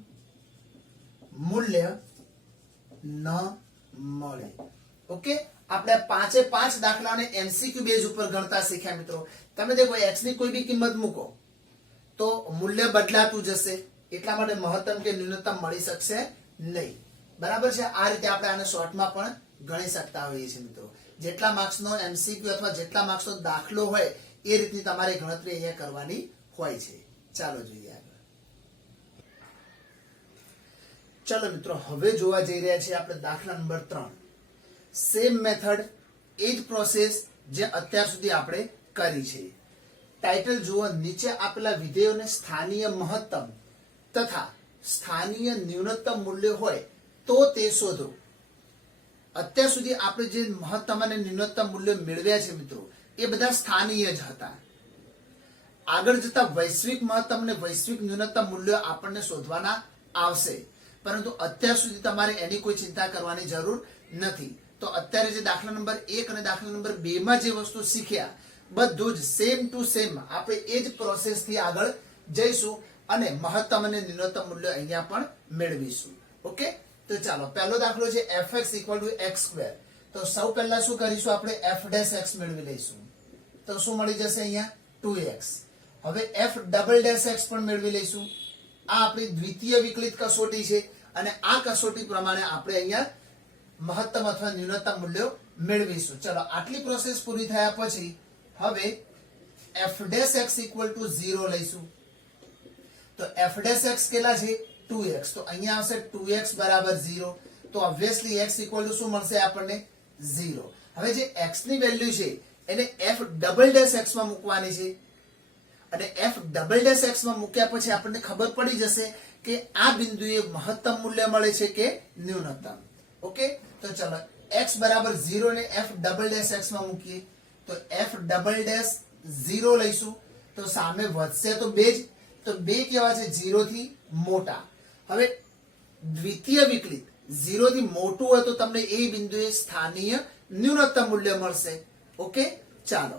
મૂલ્ય ન મળે. ઓકે, આપણે 5 દાખલાને MCQ બેઝ ઉપર ગણતા શીખ્યા મિત્રો. તમે દેખો x ની કોઈ બી કિંમત મૂકો તો મૂલ્ય બદલાતું જશે, એટલા માટે મહત્તમ કે ન્યૂનતમ મળી શકશે નહીં. બરાબર છે? આ રીતે આપણે આને શોર્ટમાં પણ ગણી શકતા હોઈએ છીએ મિત્રો. જેટલા માર્ક્સનો MCQ અથવા જેટલા માર્ક્સનો દાખલો હોય એ રીતની તમારે ગણતરી અહીંયા કરવાની હોય છે. ચાલો જોઈએ આગળ. ચાલો મિત્રો, હવે જોવા જઈ રહ્યા છીએ આપણે દાખલા નંબર 3. સેમ મેથડ, એ જ પ્રોસેસ જે અત્યાર સુધી આપણે કરી છે. ટાઇટલ જુઓ, નીચે આપેલા વિધેયોને સ્થાનીય મહત્તમ તથા સ્થાનીય ન્યૂનતમ મૂલ્ય હોય તો તે શોધો. અત્યાર સુધી આપણે જે મહત્તમ અને ન્યૂનતમ મૂલ્ય મેળવ્યા છે મિત્રો, એ બધા સ્થાનીય જ હતા. આગળ જતા વૈશ્વિક મહત્તમ અને વૈશ્વિક ન્યૂનતમ મૂલ્યો આપણને શોધવાના આવશે, પરંતુ અત્યાર સુધી તમારે એની કોઈ ચિંતા કરવાની જરૂર નથી. તો અત્યારે જે દાખલા નંબર 1 અને દાખલા નંબર 2 માં જે વસ્તુ શીખ્યા, બધું જ સેમ ટુ સેમ આપણે એ જ પ્રોસેસ થી આગળ જઈશું અને મહત્તમ અને ન્યૂનતમ મૂલ્ય અહીંયા પણ મેળવીશું. ઓકે, તો ચાલો પહેલો દાખલો છે fx = x². તો સૌ પહેલા શું કરીશું, આપણે f' મેળવી લઈશું. તો શું મળી જશે અહીંયા 2x. હવે f" પણ મેળવી લઈશું. આ આપણી દ્વિતીય વિકલિત કસોટી છે અને આ કસોટી પ્રમાણે આપણે અહીંયા મહત્તમ અથવા ન્યૂનતમ મૂલ્યો મેળવીશું. ચલો આટલી પ્રોસેસ પૂરી થયા પછી હવે f' = 0 લઈશું. તો f' કેટલા છે 2x. તો અહીંયા આવશે 2x = 0. તો ઓબ્વિયસલી x = શું મળશે આપણને 0. હવે જે x ની વેલ્યુ છે એને f" માં મૂકવાની છે અને f" માં મૂક્યા પછી આપણને ખબર પડી જશે કે આ બિંદુએ મહત્તમ મૂલ્ય મળે છે કે ન્યૂનતમ. ઓકે, તો ચલો x = 0 ને f" માં મૂકીએ. તો f" 0 લઈશું. તો સામે વધશે તો 2 જ. તો 2 કેવા છે 0 થી મોટા. હવે દ્વિતીય વિકલિત 0 થી મોટું હોય તો તમને એ બિંદુએ સ્થાનીય ન્યૂનતમ મૂલ્ય મળશે. ઓકે, ચાલો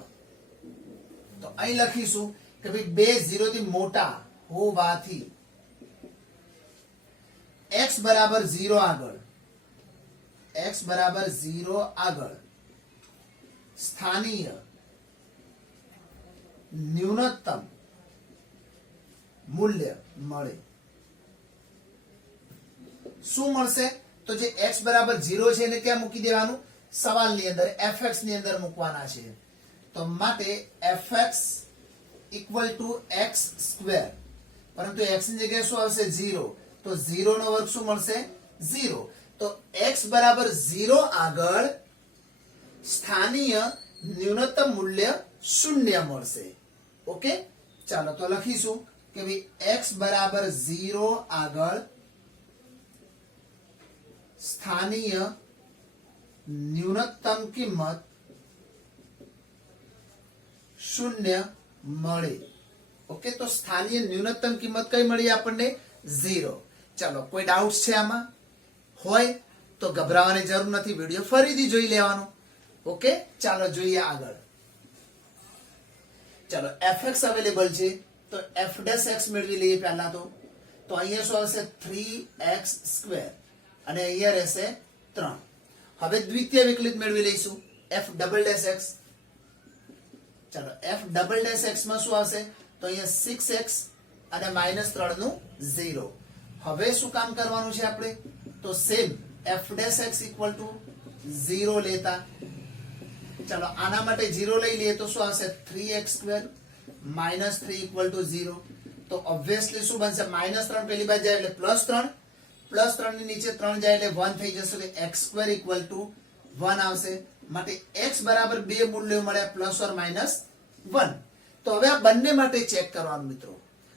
તો અહીં લખીશું કે ભાઈ 2 0 થી મોટા હોવાથી x = 0 આગળ સ્થાનીય ન્યૂનતમ મૂલ્ય મળે. શું મળશે? તો જે x = 0 છે એને ક્યાં મૂકી દેવાનું? સવાલની અંદર fx ની અંદર મૂકવાના છે. તો માટે fx = x². પરંતુ x ની જગ્યાએ શું આવશે 0. તો 0 નો વર્ગ શું મળશે 0. તો x = 0 આગળ સ્થાનીય ન્યૂનતમ મૂલ્ય 0 મળશે. ઓકે, ચાલો તો લખીશું કે ભાઈ x = 0 આગળ સ્થાનીય ન્યૂનતમ કિંમત 0 મળે. ઓકે, તો સ્થાનીય ન્યૂનતમ કિંમત કઈ મળી આપણને 0. ચાલો કોઈ ડાઉટ છે આમાં? હોય તો ગભરાવાની જરૂર નથી, વિડિયો ફરીથી જોઈ લેવાનો. ઓકે, ચાલો જોઈએ આગળ. ચાલો fx અવેલેબલ છે તો f' મેળવી લઈએ પહેલા. તો અહીંયા શું આવશે 3x² અને અહીંયા રહેશે 3. હવે દ્વિતીય વિકલિત મેળવી લઈશું f''x. ચાલો f''x માં શું આવશે? તો અહીંયા 6x અને -3 નું 0. હવે શું કામ કરવાનું છે આપણે? તો સેમ f'' = 0 લેતા. ચાલો આના માટે 0 લઈ લઈએ તો શું આવશે 3x² -3 = 0. તો ઓબ્વિયસલી શું બનશે? -3 પેલી બાજુ જાય એટલે +3, +3 ની નીચે 3 જાય એટલે 1 થઈ જશે. એટલે x² = 1 આવશે. માટે x = 2 મૂલ્યો મળ્યા +or -1. તો હવે આ બંને માટે ચેક કરવાનું મિત્રો.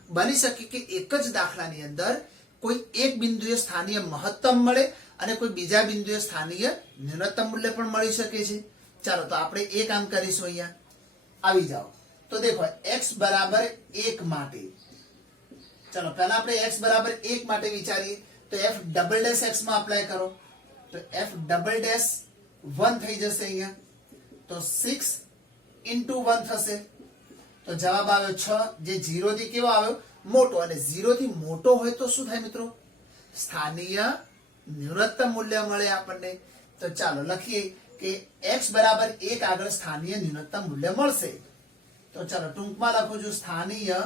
બની શકે કે એક જ દાખલાની અંદર કોઈ એક બિંદુએ સ્થાનીય મહત્તમ મળે અને કોઈ બીજા બિંદુએ સ્થાનીય ન્યૂનતમ મૂલ્ય પણ મળી શકે છે. ચાલો તો આપણે એ કામ કરીશું. અહીંયા આવી જાઓ. તો દેખો x = 1 માટે, ચાલો પહેલા આપણે x = 1 માટે વિચારીએ. તો f''x માં અપ્લાય કરો. તો f'' 1 થઈ જશે અહીંયા. તો 6 * 1 થશે. તો જવાબ આવ્યો 6. જે 0 થી કેવો આવ્યો? મોટો. અને 0 થી મોટો હોય તો શું થાય મિત્રો? સ્થાનીય ન્યૂનતમ મૂલ્ય મળે આપણને. તો ચાલો લખીએ કે x = 1 આગળ સ્થાનીય ન્યૂનતમ મૂલ્ય મળશે. તો ચાલો ટૂંકમાં લખું છું સ્થાનીય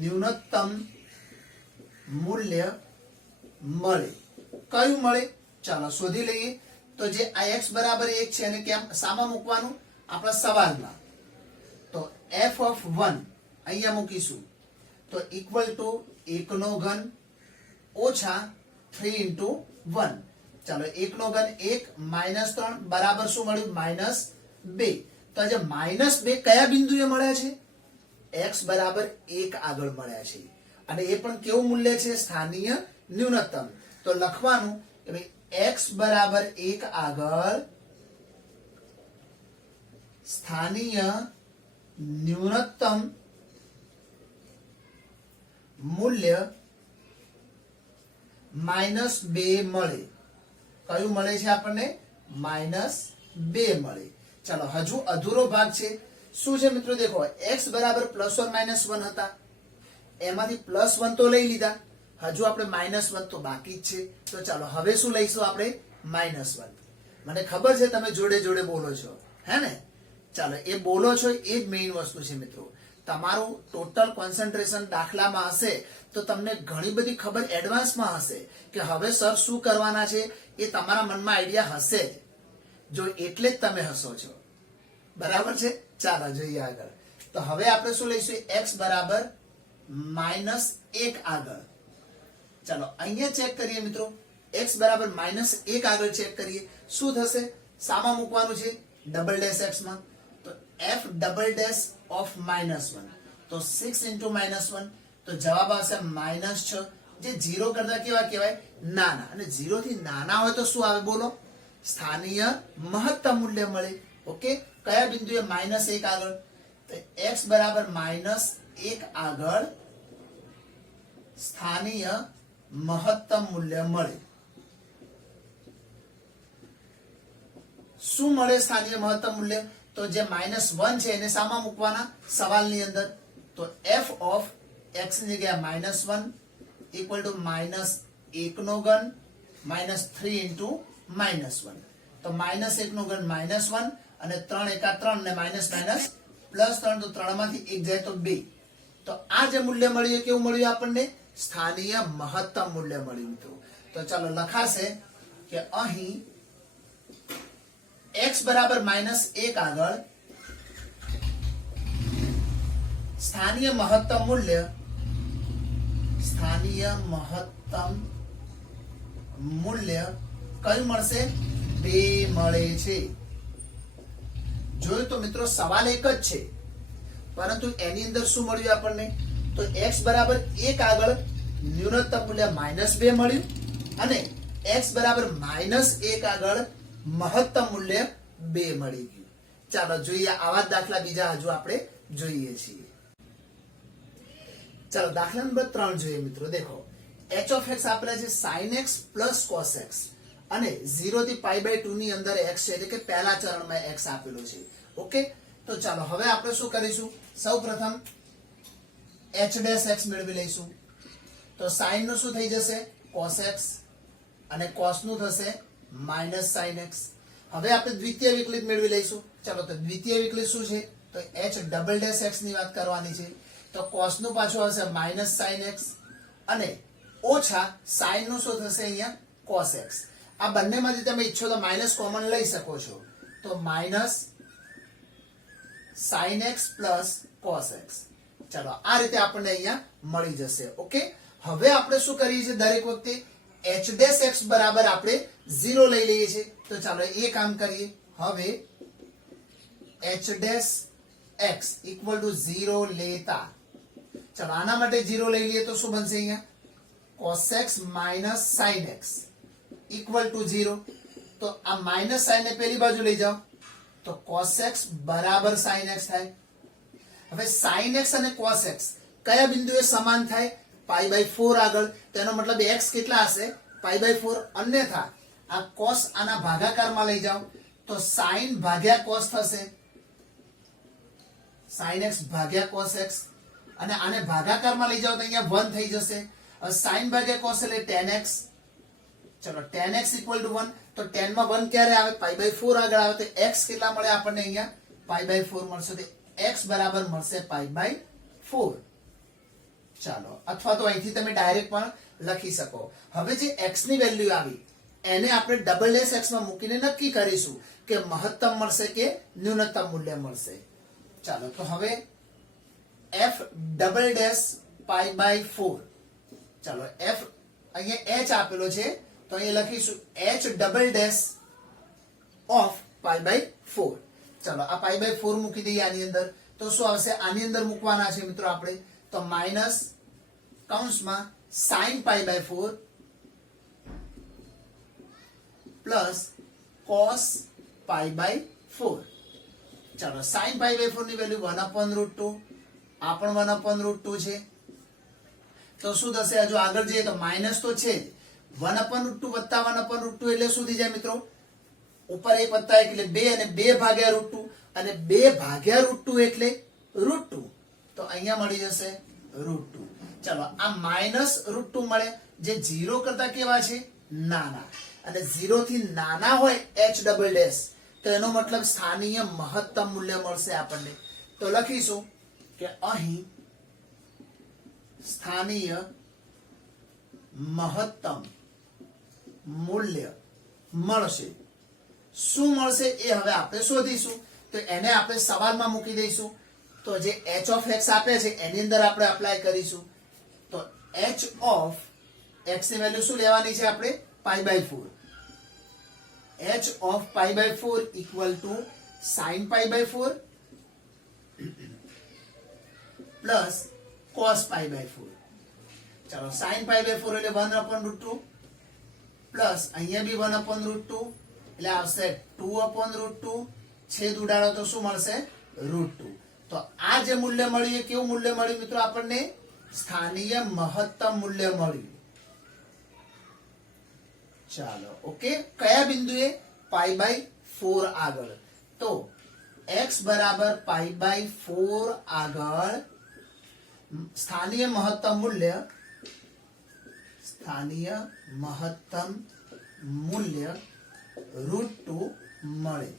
ન્યૂનતમ મૂલ્ય મળે. કયું મળે? ચાલો શોધી લઈએ. તો જે આ x = 1 છે એને કેમ સામા મૂકવાનું? આપણા સવાલમાં. તો f(1) અહીંયા મૂકીશું. તો = 1 નો ઘન ઓછા 3 * 1. ચાલો 1 નો ઘન 1 -3 બરાબર શું મળ્યું -2. તો આજે -2 કયા બિંદુએ મળ્યા છે? x બરાબર 1 આગળ મળ્યા છે અને એ પણ કેવું મૂલ્ય છે? સ્થાનીય ન્યૂનતમ. તો લખવાનું કે ભાઈ x બરાબર 1 આગળ સ્થાનીય ન્યૂનતમ મૂલ્ય -2 મળે. કયું મળે છે આપણને? -2 મળે. ચાલો હજુ અધૂરો ભાગ છે. શું છે મિત્રો? દેખો x બરાબર +or-1 હતા, એમાંથી +1 તો લઈ લીધા, હજુ આપણે -1 તો બાકી જ છે. તો ચાલો હવે શું લઈશું આપણે? -1. મને ખબર છે તમે જોડે જોડે બોલો છો, હે ને? ચાલો એ બોલો છો એ જ મેઇન વસ્તુ છે મિત્રો. તમારું ટોટલ કોન્સન્ટ્રેશન દાખલામાં હશે તો તમને ઘણી બધી ખબર એડવાન્સમાં હશે કે હવે સર શું કરવાના છે, એ તમારા મનમાં આઈડિયા હશે જ. જો એટલે જ તમે હસો છો, બરાબર છે? ચાલો જોઈએ આગળ. તો હવે આપણે શું લઈશું? x બરાબર -1 આગળ. ચાલો અહીંયા ચેક કરીએ મિત્રો. x બરાબર -1 આગળ ચેક કરીએ શું થશે? સામા મૂકવાનું છે ડબલ ડેશ x માં. તો f ડબલ ડેશ ઓફ -1 તો 6 into -1 તો જવાબ આવશે -6. જે 0 કરતા કેવા કહેવાય? નાના. અને 0 થી નાના હોય તો શું આવે બોલો? સ્થાનીય મહત્તમ મૂલ્ય મળે. ઓકે, કયા બિંદુએ? -1 આગળ. તો x બરાબર -1 આગળ સ્થાનીય મહત્તમ મૂલ્ય મળે. શું મળે સ્થાનીય મહત્તમ મૂલ્ય? તો જે -1 છે એને સામા મૂકવાના સવાલની અંદર. તો f ઓફ x ની જગ્યાએ -1 ઇક્વલ ટુ -1 નો ઘન -3 ઇન્ટુ -1. તો -1 નો ઘન -1 અને 3 એકા 3 ને -3 તો 3 માંથી 1 જાય તો 2. તો આ જે મૂલ્ય મળ્યું કેવું મળ્યું આપણને? સ્થાનીય મહત્તમ મૂલ્ય મળ્યું મિત્રો. તો ચાલો લખાશે કે અહીં x બરાબર -1 આગળ સ્થાનીય મહત્તમ મૂલ્ય કયું મળશે? 2 મળે છે. જોયું તો મિત્રો સવાલ એક જ છે, પરંતુ એની અંદર શું મળ્યું આપણને? તો x બરાબર 1 આગળ ન્યૂનતમ મૂલ્ય -2 મળ્યું અને x બરાબર -1 આગળ મહત્તમ મૂલ્ય 2 મળી ગયું. ચાલો જોઈએ આવા દાખલા બીજા હજુ આપણે જોઈએ છીએ. ચાલો દાખલા નંબર 3 જોઈએ મિત્રો. દેખો h of x આપેલા છે sin x plus cos x અને 0 થી π/2 ની અંદર x છે, એટલે કે પહેલા ચરણમાં x આપેલો છે. ઓકે, તો ચાલો હવે આપણે શું કરીશું? સૌપ્રથમ h' મેળવી લઈશું. તો sin નું શું થઈ જશે? cos x અને cos નું થશે -sin x. હવે આપણે દ્વિતીય વિકલિત મેળવી લઈશું. ચાલો તો દ્વિતીય વિકલિત શું છે? તો h'(x) ની વાત કરવાની છે. તો cos નું પાછું આવશે -sin x અને ઓછા sin નું શું થશે? અહીંયા cos x. આ બંનેમાંથી તમે ઈચ્છો તો માઈનસ કોમન લઈ શકો છો. તો -sin x plus cos x. ચાલો આ રીતે આપણને અહીંયા મળી જશે. ઓકે, હવે આપણે શું કરીએ છીએ? દરેક વખતે h' બરાબર આપણે 0 લઈ લઈએ છીએ. તો ચાલો એ કામ કરીએ. હવે h' ઇક્વલ ટુ 0 લેતા, ચાલો આના માટે 0 લઈ લઈએ તો શું બનશે? અહીંયા cos x minus sin x equal to 0. તો આ માઇનસ સાઇન ને પેલી બાજુ લઈ જાઓ તો cos x બરાબર sin x થાય. હવે sin x અને cos x કયા બિંદુએ સમાન થાય? π/4 આગળ. તેનો મતલબ x કેટલા હશે? π/4. અન્યથા આ cos આના ભાગાકારમાં લઈ જાઓ તો sin ભાગ્યા cos થશે, sin x ભાગ્યા cos x. અને આને ભાગાકારમાં લઈ જાઓ તો અહીંયા 1 થઈ જશે. હવે sin ભાગ્યા cos એટલે tan x. ચલો tan x ઇક્વલ ટુ 1. તો tan માં 1 ક્યારે આવે? π/4 આગળ આવે. તો x કેટલા મળે આપણને? અહીંયા π/4 મળશે. તો x બરાબર મળશે π/4. ચાલો, અથવા તો અહીંથી તમે ડાયરેક્ટ પણ લખી શકો. હવે જે x ની વેલ્યુ આવી એને આપણે ડબલ ડેશ x માં મૂકીને નક્કી કરીશું કે મહત્તમ મળશે કે ન્યૂનતમ મૂલ્ય મળશે. ચાલો તો હવે f ડબલ ડેશ π/4. ચાલો f અહીંયા h આપેલો છે તો અહીંયા લખીશું h double dash of pi by 4. ચલો આ પાઈ બાય 4 મૂકી દઈએ આની અંદર. તો શું આવશે? આની અંદર મૂકવાના છે મિત્રો આપણે. તો માઇનસ કૌંસમાં sin pi by 4 plus cos pi by 4. ચલો sin પાઈ બાય 4 ની વેલ્યુ 1/√2. આ પણ 1/√2 છે. તો શું થશે? હજુ આગળ જઈએ તો માઇનસ તો છે જ. 1/√2 વત્તા 1/√2 એટલે શું થઈ જાય મિત્રો? ઉપર 1 વત્તા 1 એટલે 2 અને 2/√2 અને 2/√2 એટલે √2. તો અહીંયા મળી જશે √2. ચલો આ માઇનસ √2 મળે જે 0 કરતા કેવા છે? નાના. અને 0 થી નાના હોય h ડબલ ડેશ તો એનો મતલબ સ્થાનીય મહત્તમ મૂલ્ય મળશે આપણને. તો લખીશું કે અહીં સ્થાનીય મહત્તમ મૂલ્ય મળશે. શું મળશે એ હવે આપણે શોધીશું. તો એને આપણે સવાલમાં મૂકી દઈશું. તો જે h ઓફ x આપે છે એની અંદર આપણે અપ્લાય કરીશું. તો h ઓફ x ની વેલ્યુ શું લેવાની છે આપણે? Pi by 4. h of pi by 4 equal to sin pi by 4 plus cos pi by 4. ચાલો sin પાઈ બાય 4 એટલે 1/√2 પ્લસ અહીંયા બી 1/√2 એટલે આવશે 2/√2. છેદ ઉડાડો તો શું મળશે? √2. તો આ જે મૂલ્ય મળ્યું એ કેવું મૂલ્ય મળ્યું મિત્રો? આપણને સ્થાનીય મહત્તમ મૂલ્ય મળ્યું. ચાલો ઓકે. કયા બિંદુએ? પાઈ બાય 4 આગળ. તો x બરાબર પાઈ બાય 4 આગળ સ્થાનીય મહત્તમ મૂલ્ય √2 મળે.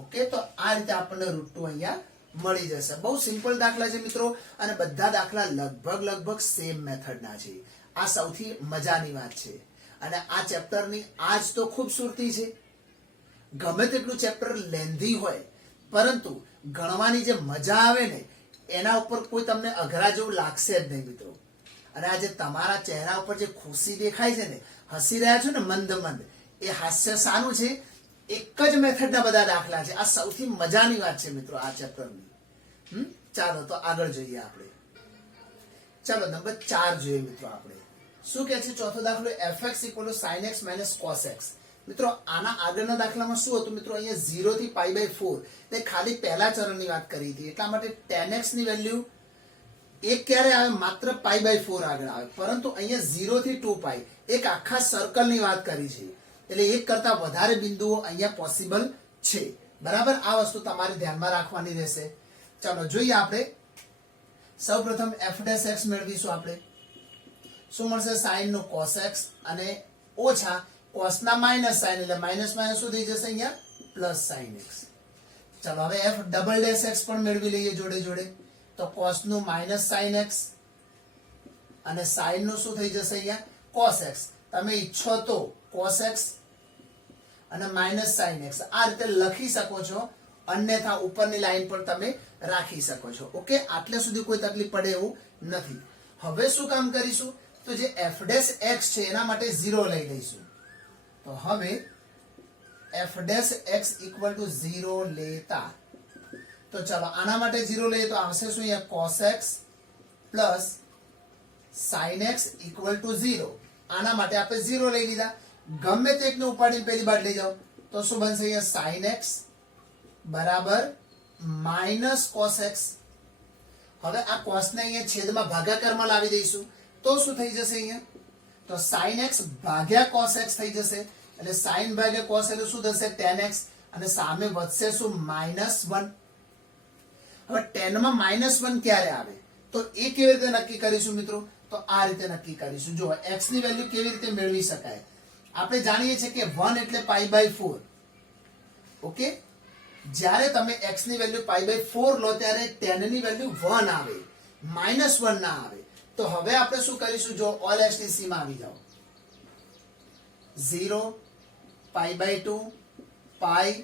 ઓકે. તો આ રીતે આપણને √2 અહીંયા મળી જશે. બહુ સિમ્પલ દાખલા છે મિત્રો અને બધા દાખલા લગભગ સેમ મેથડના છે. આ સૌથી મજાની વાત છે. અને આ ચેપ્ટરની આજ તો ખૂબસૂરતી છે. ગમે તેટલું ચેપ્ટર લેન્ધી હોય પરંતુ ગણવાની જે મજા આવે ને એના ઉપર કોઈ તમને અઘરા જેવું લાગશે જ નહીં મિત્રો. અને આજે તમારા ચહેરા ઉપર જે ખુશી દેખાય છે ને, હસી રહ્યા છો ને મંદ એ હાસ્ય શાનું છે? એક જ મેથડના બધા દાખલા છે. આ સૌથી મજાની વાત છે મિત્રો આ ચેપ્ટરની. ચાલો તો આગળ જોઈએ આપણે. ચાલો નંબર 4 જોઈએ મિત્રો આપણે. શું કહે છે ચોથો દાખલો? fx = sin x - cos x. મિત્રો આના આગળના દાખલામાં શું હતું મિત્રો? અહીંયા 0 થી પાઈ બાય 4 તે ખાલી પહેલા ચરણની વાત કરી હતી. એટલા માટે tan x ની વેલ્યુ એક ક્યારે આવે? માત્ર પાઈ બાય 4 આગળ આવે. પરંતુ અહીંયા 0 થી 2 પાઈ એક આખા સર્કલની વાત કરી છે. એટલે એક કરતા વધારે બિંદુઓ અહીંયા પોસિબલ છે. બરાબર. આ વસ્તુ તમારે ધ્યાનમાં રાખવાની રહેશે. ચાલો જોઈએ આપણે. સૌપ્રથમ f' મેળવીશું આપણે. શું મળશે? sin નું cos x અને ઓછા cos ના માઇનસ sin એટલે માઇનસ માઇનસ શું થઈ જશે? અહીંયા પ્લસ sin x. ચાલો હવે f ડબલ ડેશ x પણ મેળવી લઈએ જોડે જોડે. તો cos નું માઇનસ sin x અને sin નું શું થઈ જશે? અહીંયા cos x. તમે ઈચ્છો તો cos x અને માઇનસ sin x આ રીતે લખી શકો છો. અન્યથા ઉપરની લાઈન પર તમે રાખી શકો છો. ઓકે. આટલે સુધી કોઈ તકલીફ પડે એવું નથી. હવે શું કામ કરીશું? તો જે f' x છે એના માટે 0 લઈ લઈશું. તો હવે f' x = 0 લેતા તો ચાલો આના માટે 0 લઈએ તો આવશે શું? અહીંયા cos x plus sin x = 0. આના માટે આપણે 0 લઈ લીધા. ગમે તે એકને ઉપાડીને પહેલી બાદ લઈ જાઓ તો શું બનશે? અહીંયા sin x બરાબર માઇનસ cos x. હવે આ cos ને અહીંયા છેદમાં ભાગાકારમાં લાવી દઈશું તો શું થઈ જશે? અહીંયા તો sin x ભાગ્યા cos x થઈ જશે. એટલે sin ભાગ્યા cos એટલે શું થશે? tan x અને સામે વધશે શું? -1. હવે tan માં -1 ક્યારે આવે તો એ કેવી રીતે નક્કી કરીશું મિત્રો? તો આ રીતે નક્કી કરીશું. જો x ની વેલ્યુ કેવી રીતે મેળવી શકાય? આપણે જાણીએ છીએ કે 1 એટલે પાઈ બાય 4. ઓકે. જ્યારે તમે x ની વેલ્યુ પાઈ બાય 4 લો ત્યારે tan ની વેલ્યુ 1 આવે, -1 ના આવે. તો હવે આપણે શું કરીશું? જો ઓલ s માં આવી જાઓ. 0 pi by 2 pi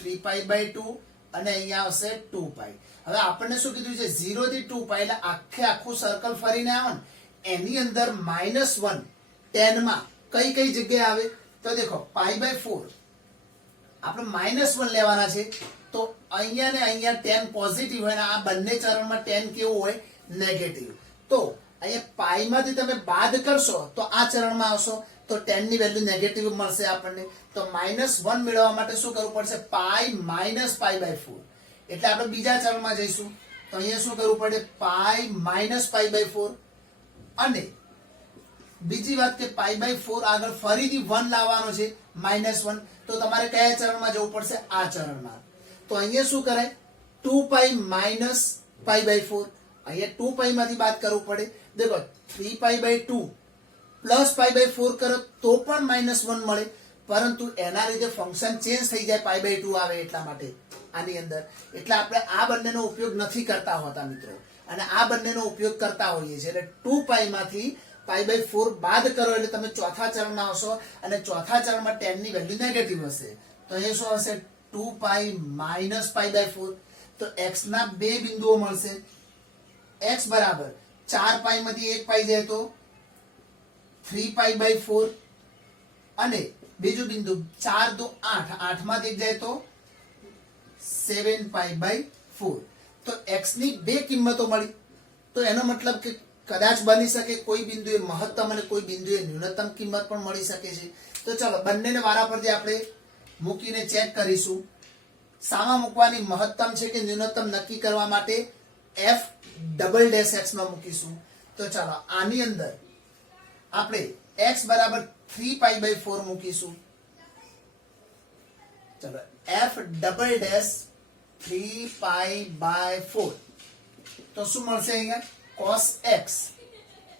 3 pi by 2 અને અહીંયા આવશે 2 પાઈ. હવે આપણને શું કીધું છે? 0 થી 2 પાઈ એટલે આખું સર્કલ ફરીને આવે ને એની અંદર -1 tan માં કઈ કઈ જગ્યાએ આવે તો દેખો π/4 આપણે -1 લેવાના છે તો અહીંયા ને અહીંયા tan પોઝિટિવ હોય ને આ બંને ચરણમાં tan કેવું હોય નેગેટિવ. તો અહીંયા પાઈ માંથી તમે બાદ કરશો તો આ ચરણમાં આવશો તો tan ની વેલ્યુ નેગેટિવ મળશે આપણને. તો -1 મેળવવા માટે શું કરવું પડશે પાઈ - π/4. એટલે આપણે બીજા ચરણમાં જઈશું તો અહીંયા શું કરવું પડે પાઈ - π/4. અને બીજી વાત કે π/4 આગળ ફરીથી 1 લાવવાનો છે -1 તો તમારે કયા ચરણમાં જવું પડશે આ ચરણમાં. તો અહીંયા શું કરાય 2π - π/4. અહીંયા 2π માંથી બાદ કરવું પડે. દેખો 3π/2 પ્લસ π/4 કરો તો પણ -1 મળે, પરંતુ એના લીધે ફંક્શન ચેન્જ થઈ જાય π/2 આવે એટલા માટે આની અંદર. એટલે આપણે આ બંનેનો ઉપયોગ નથી કરતા હોતા મિત્રો, અને આ બંનેનો ઉપયોગ કરતા હોઈએ છીએ. એટલે 2π માંથી π/4 બાદ કરો એટલે તમે ચોથા ચરણમાં આવશો અને ચોથા ચરણમાં tan ની વેલ્યુ નેગેટિવ હશે. તો એ શું હશે 2π - π/4. તો x ના બે બિંદુઓ મળશે. x બરાબર 4π માંથી 1π જાય તો 3π/4 અને બીજું બિંદુ 4 2 8 8 માંથી 1 જાય તો 7π/4. તો x ની બે કિંમતો મળી. તો એનો મતલબ કે કદાચ બની શકે કોઈ બિંદુએ મહત્તમ અને કોઈ બિંદુએ ન્યૂનતમ કિંમત પણ મળી શકે છે. તો ચલો બંનેને વારાફરતી આપણે મૂકીને ચેક કરીશું. સામા મૂકવાની મહત્તમ છે કે ન્યૂનતમ નક્કી કરવા માટે f" માં મૂકીશું. તો ચાલો આની અંદર આપણે x બરાબર 3π/4 મૂકીશું. ચલો f" 3π/4 તો શું મળશે અહીંયા cos x.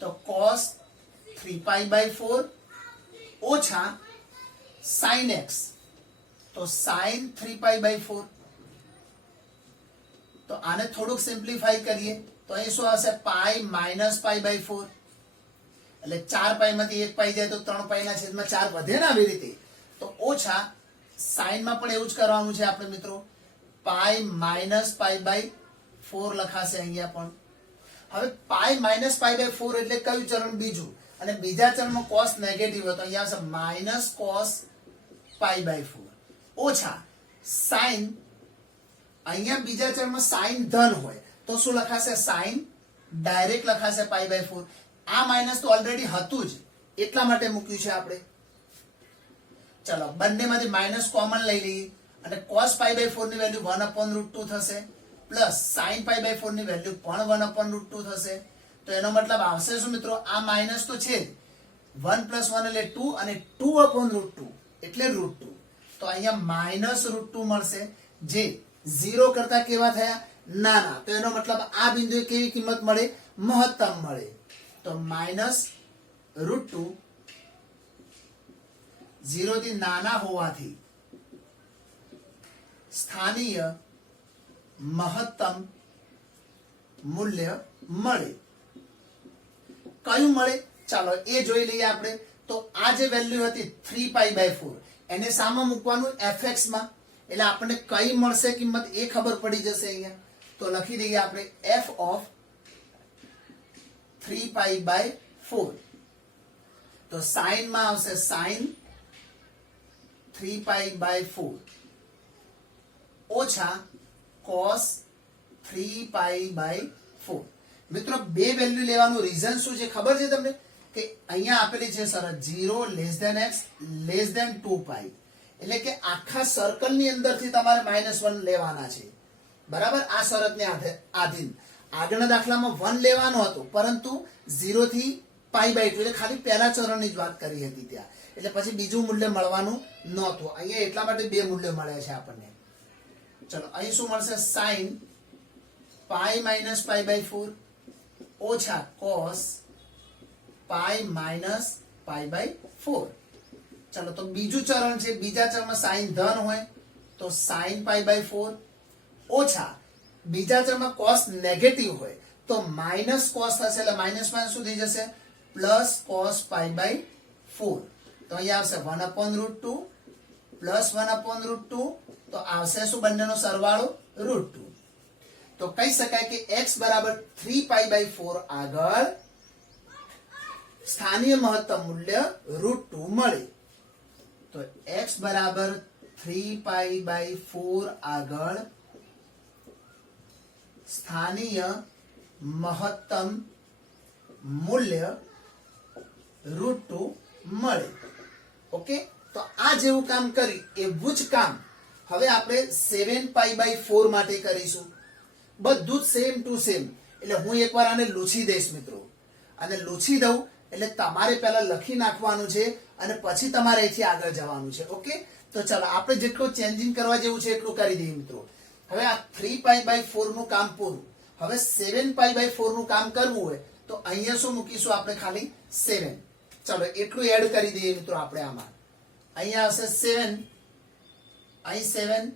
તો cos 3π/4 ઓછા sin x. તો sin 3π/4. તો આને થોડુંક સિમ્પ્લિફાઈ કરીએ તો અહીં શું આવશે પાઈ - π/4. એટલે 4π માંથી 1π જાય તો 3π ના છેદમાં 4 વધે ને આવી રીતે. તો ઓછા સાઈન માં પણ એવું જ કરવાનું છે આપણે મિત્રો. પાઈ - π/4 લખાશે અહીંયા પણ. હવે પાઈ - π/4 એટલે કયું ચરણ બીજું, અને બીજા ચરણમાં cos નેગેટિવ હોય તો અહીંયા આવશે -cos π/4 ઓછા sin. અહીંયા બીજા ચરણમાં sin ધન હોય તો શું લખાશે sin ડાયરેક્ટ લખાશે π/4. આ માઈનસ તો ઓલરેડી હતું જ એટલા માટે મૂક્યું છે આપણે. ચલો બંનેમાંથી માઈનસ કોમન લઈ લઈએ અને cos π/4 ની વેલ્યુ 1/√2 થશે પ્લસ sin π/4 ની વેલ્યુ પણ 1/√2 થશે. તો એનો મતલબ આવશે શું મિત્રો આ માઈનસ તો છે 1 + 1 એટલે 2 અને 2/√2 એટલે √2. તો અહીંયા -√2 મળશે જે 0 કરતા કેવા થયા નાના. તો એનો મતલબ આ બિંદુએ કેવી કિંમત મળે મહત્તમ મળે. તો -√2 0 થી નાના હોવાથી સ્થાનીય મહત્તમ મૂલ્ય મળે. કયું મળે ચાલો એ જોઈ લઈએ આપણે. તો આ જે વેલ્યુ હતી 3π/4 એને સામા મૂકવાનું fx માં, એટલે આપણને કઈ મળશે કિંમત એ ખબર પડી જશે અહીંયા. તો લખી દઈએ આપણે f of 3π/4. તો સાઈન માં આવશે sin 3π/4 ઓછા cos 3π/4. મિત્રો બે વેલ્યુ લેવાનું રીઝન શું છે ખબર છે તમને? કે અહીંયા આપેલી છે શરત 0 x < 2π. એટલે કે આખા સર્કલ ની અંદરથી તમારે -1 લેવાના છે. બરાબર, આ શરતને આધીન. આગળના દાખલામાં 1 લેવાનો હતો, પરંતુ 0 થી π/2 એટલે ખાલી પહેલા ચરણની જ વાત કરી હતી ત્યાં. એટલે પછી બીજું મૂલ્ય મળવાનું નહોતું. અહીંયા એટલા માટે બે મૂલ્ય મળ્યા છે આપણને. ચલો અહીં શું મળશે sin π - π/4 ઓછા cos π - π/4. ચલો તો બીજું ચરણ છે, બીજા ચરણમાં sin ધન હોય તો sin π/4 ઓછા બીજા ચરણમાં cos નેગેટિવ હોય તો -cos થશે. એટલે માઇનસ માં શું થઈ જશે +cos π/4. તો અહીંયા આવશે 1/√2 +1/√2. તો આવશે શું બંનેનો સરવાળો √2. તો કહી શકાય કે x બરાબર 3π/4 આગળ સ્થાનીય મહત્તમ મૂલ્ય √2 મળે. તો x બરાબર 3π/4 આગળ સ્થાનીય મહત્તમ મૂલ્ય √2 મળે. ઓકે, તો આ જેવું કામ કરી એવું જ કામ હવે આપણે 7π/4 માટે કરીશું. બધું જ સેમ ટુ સેમ. એટલે હું એકવાર આને લૂછી દઈશ મિત્રો, અને લૂછી દઉં એટલે તમારે પહેલા લખી નાખવાનું છે અને પછી તમારે અહીંથી આગળ જવાનું છે. ઓકે, તો ચાલો આપણે જેટલું ચેન્જિંગ કરવા જેવું છે એટલું કરી દઈએ મિત્રો. હવે આ 3π/4 નું કામ પૂરું. હવે 7π/4 નું કામ કરવું હોય તો અહીંયા શું મૂકીશું આપણે? ખાલી 7. ચાલો એટલું એડ કરી દઈએ મિત્રો આપણે આમાં. અહીંયા હશે 7, અહીં 7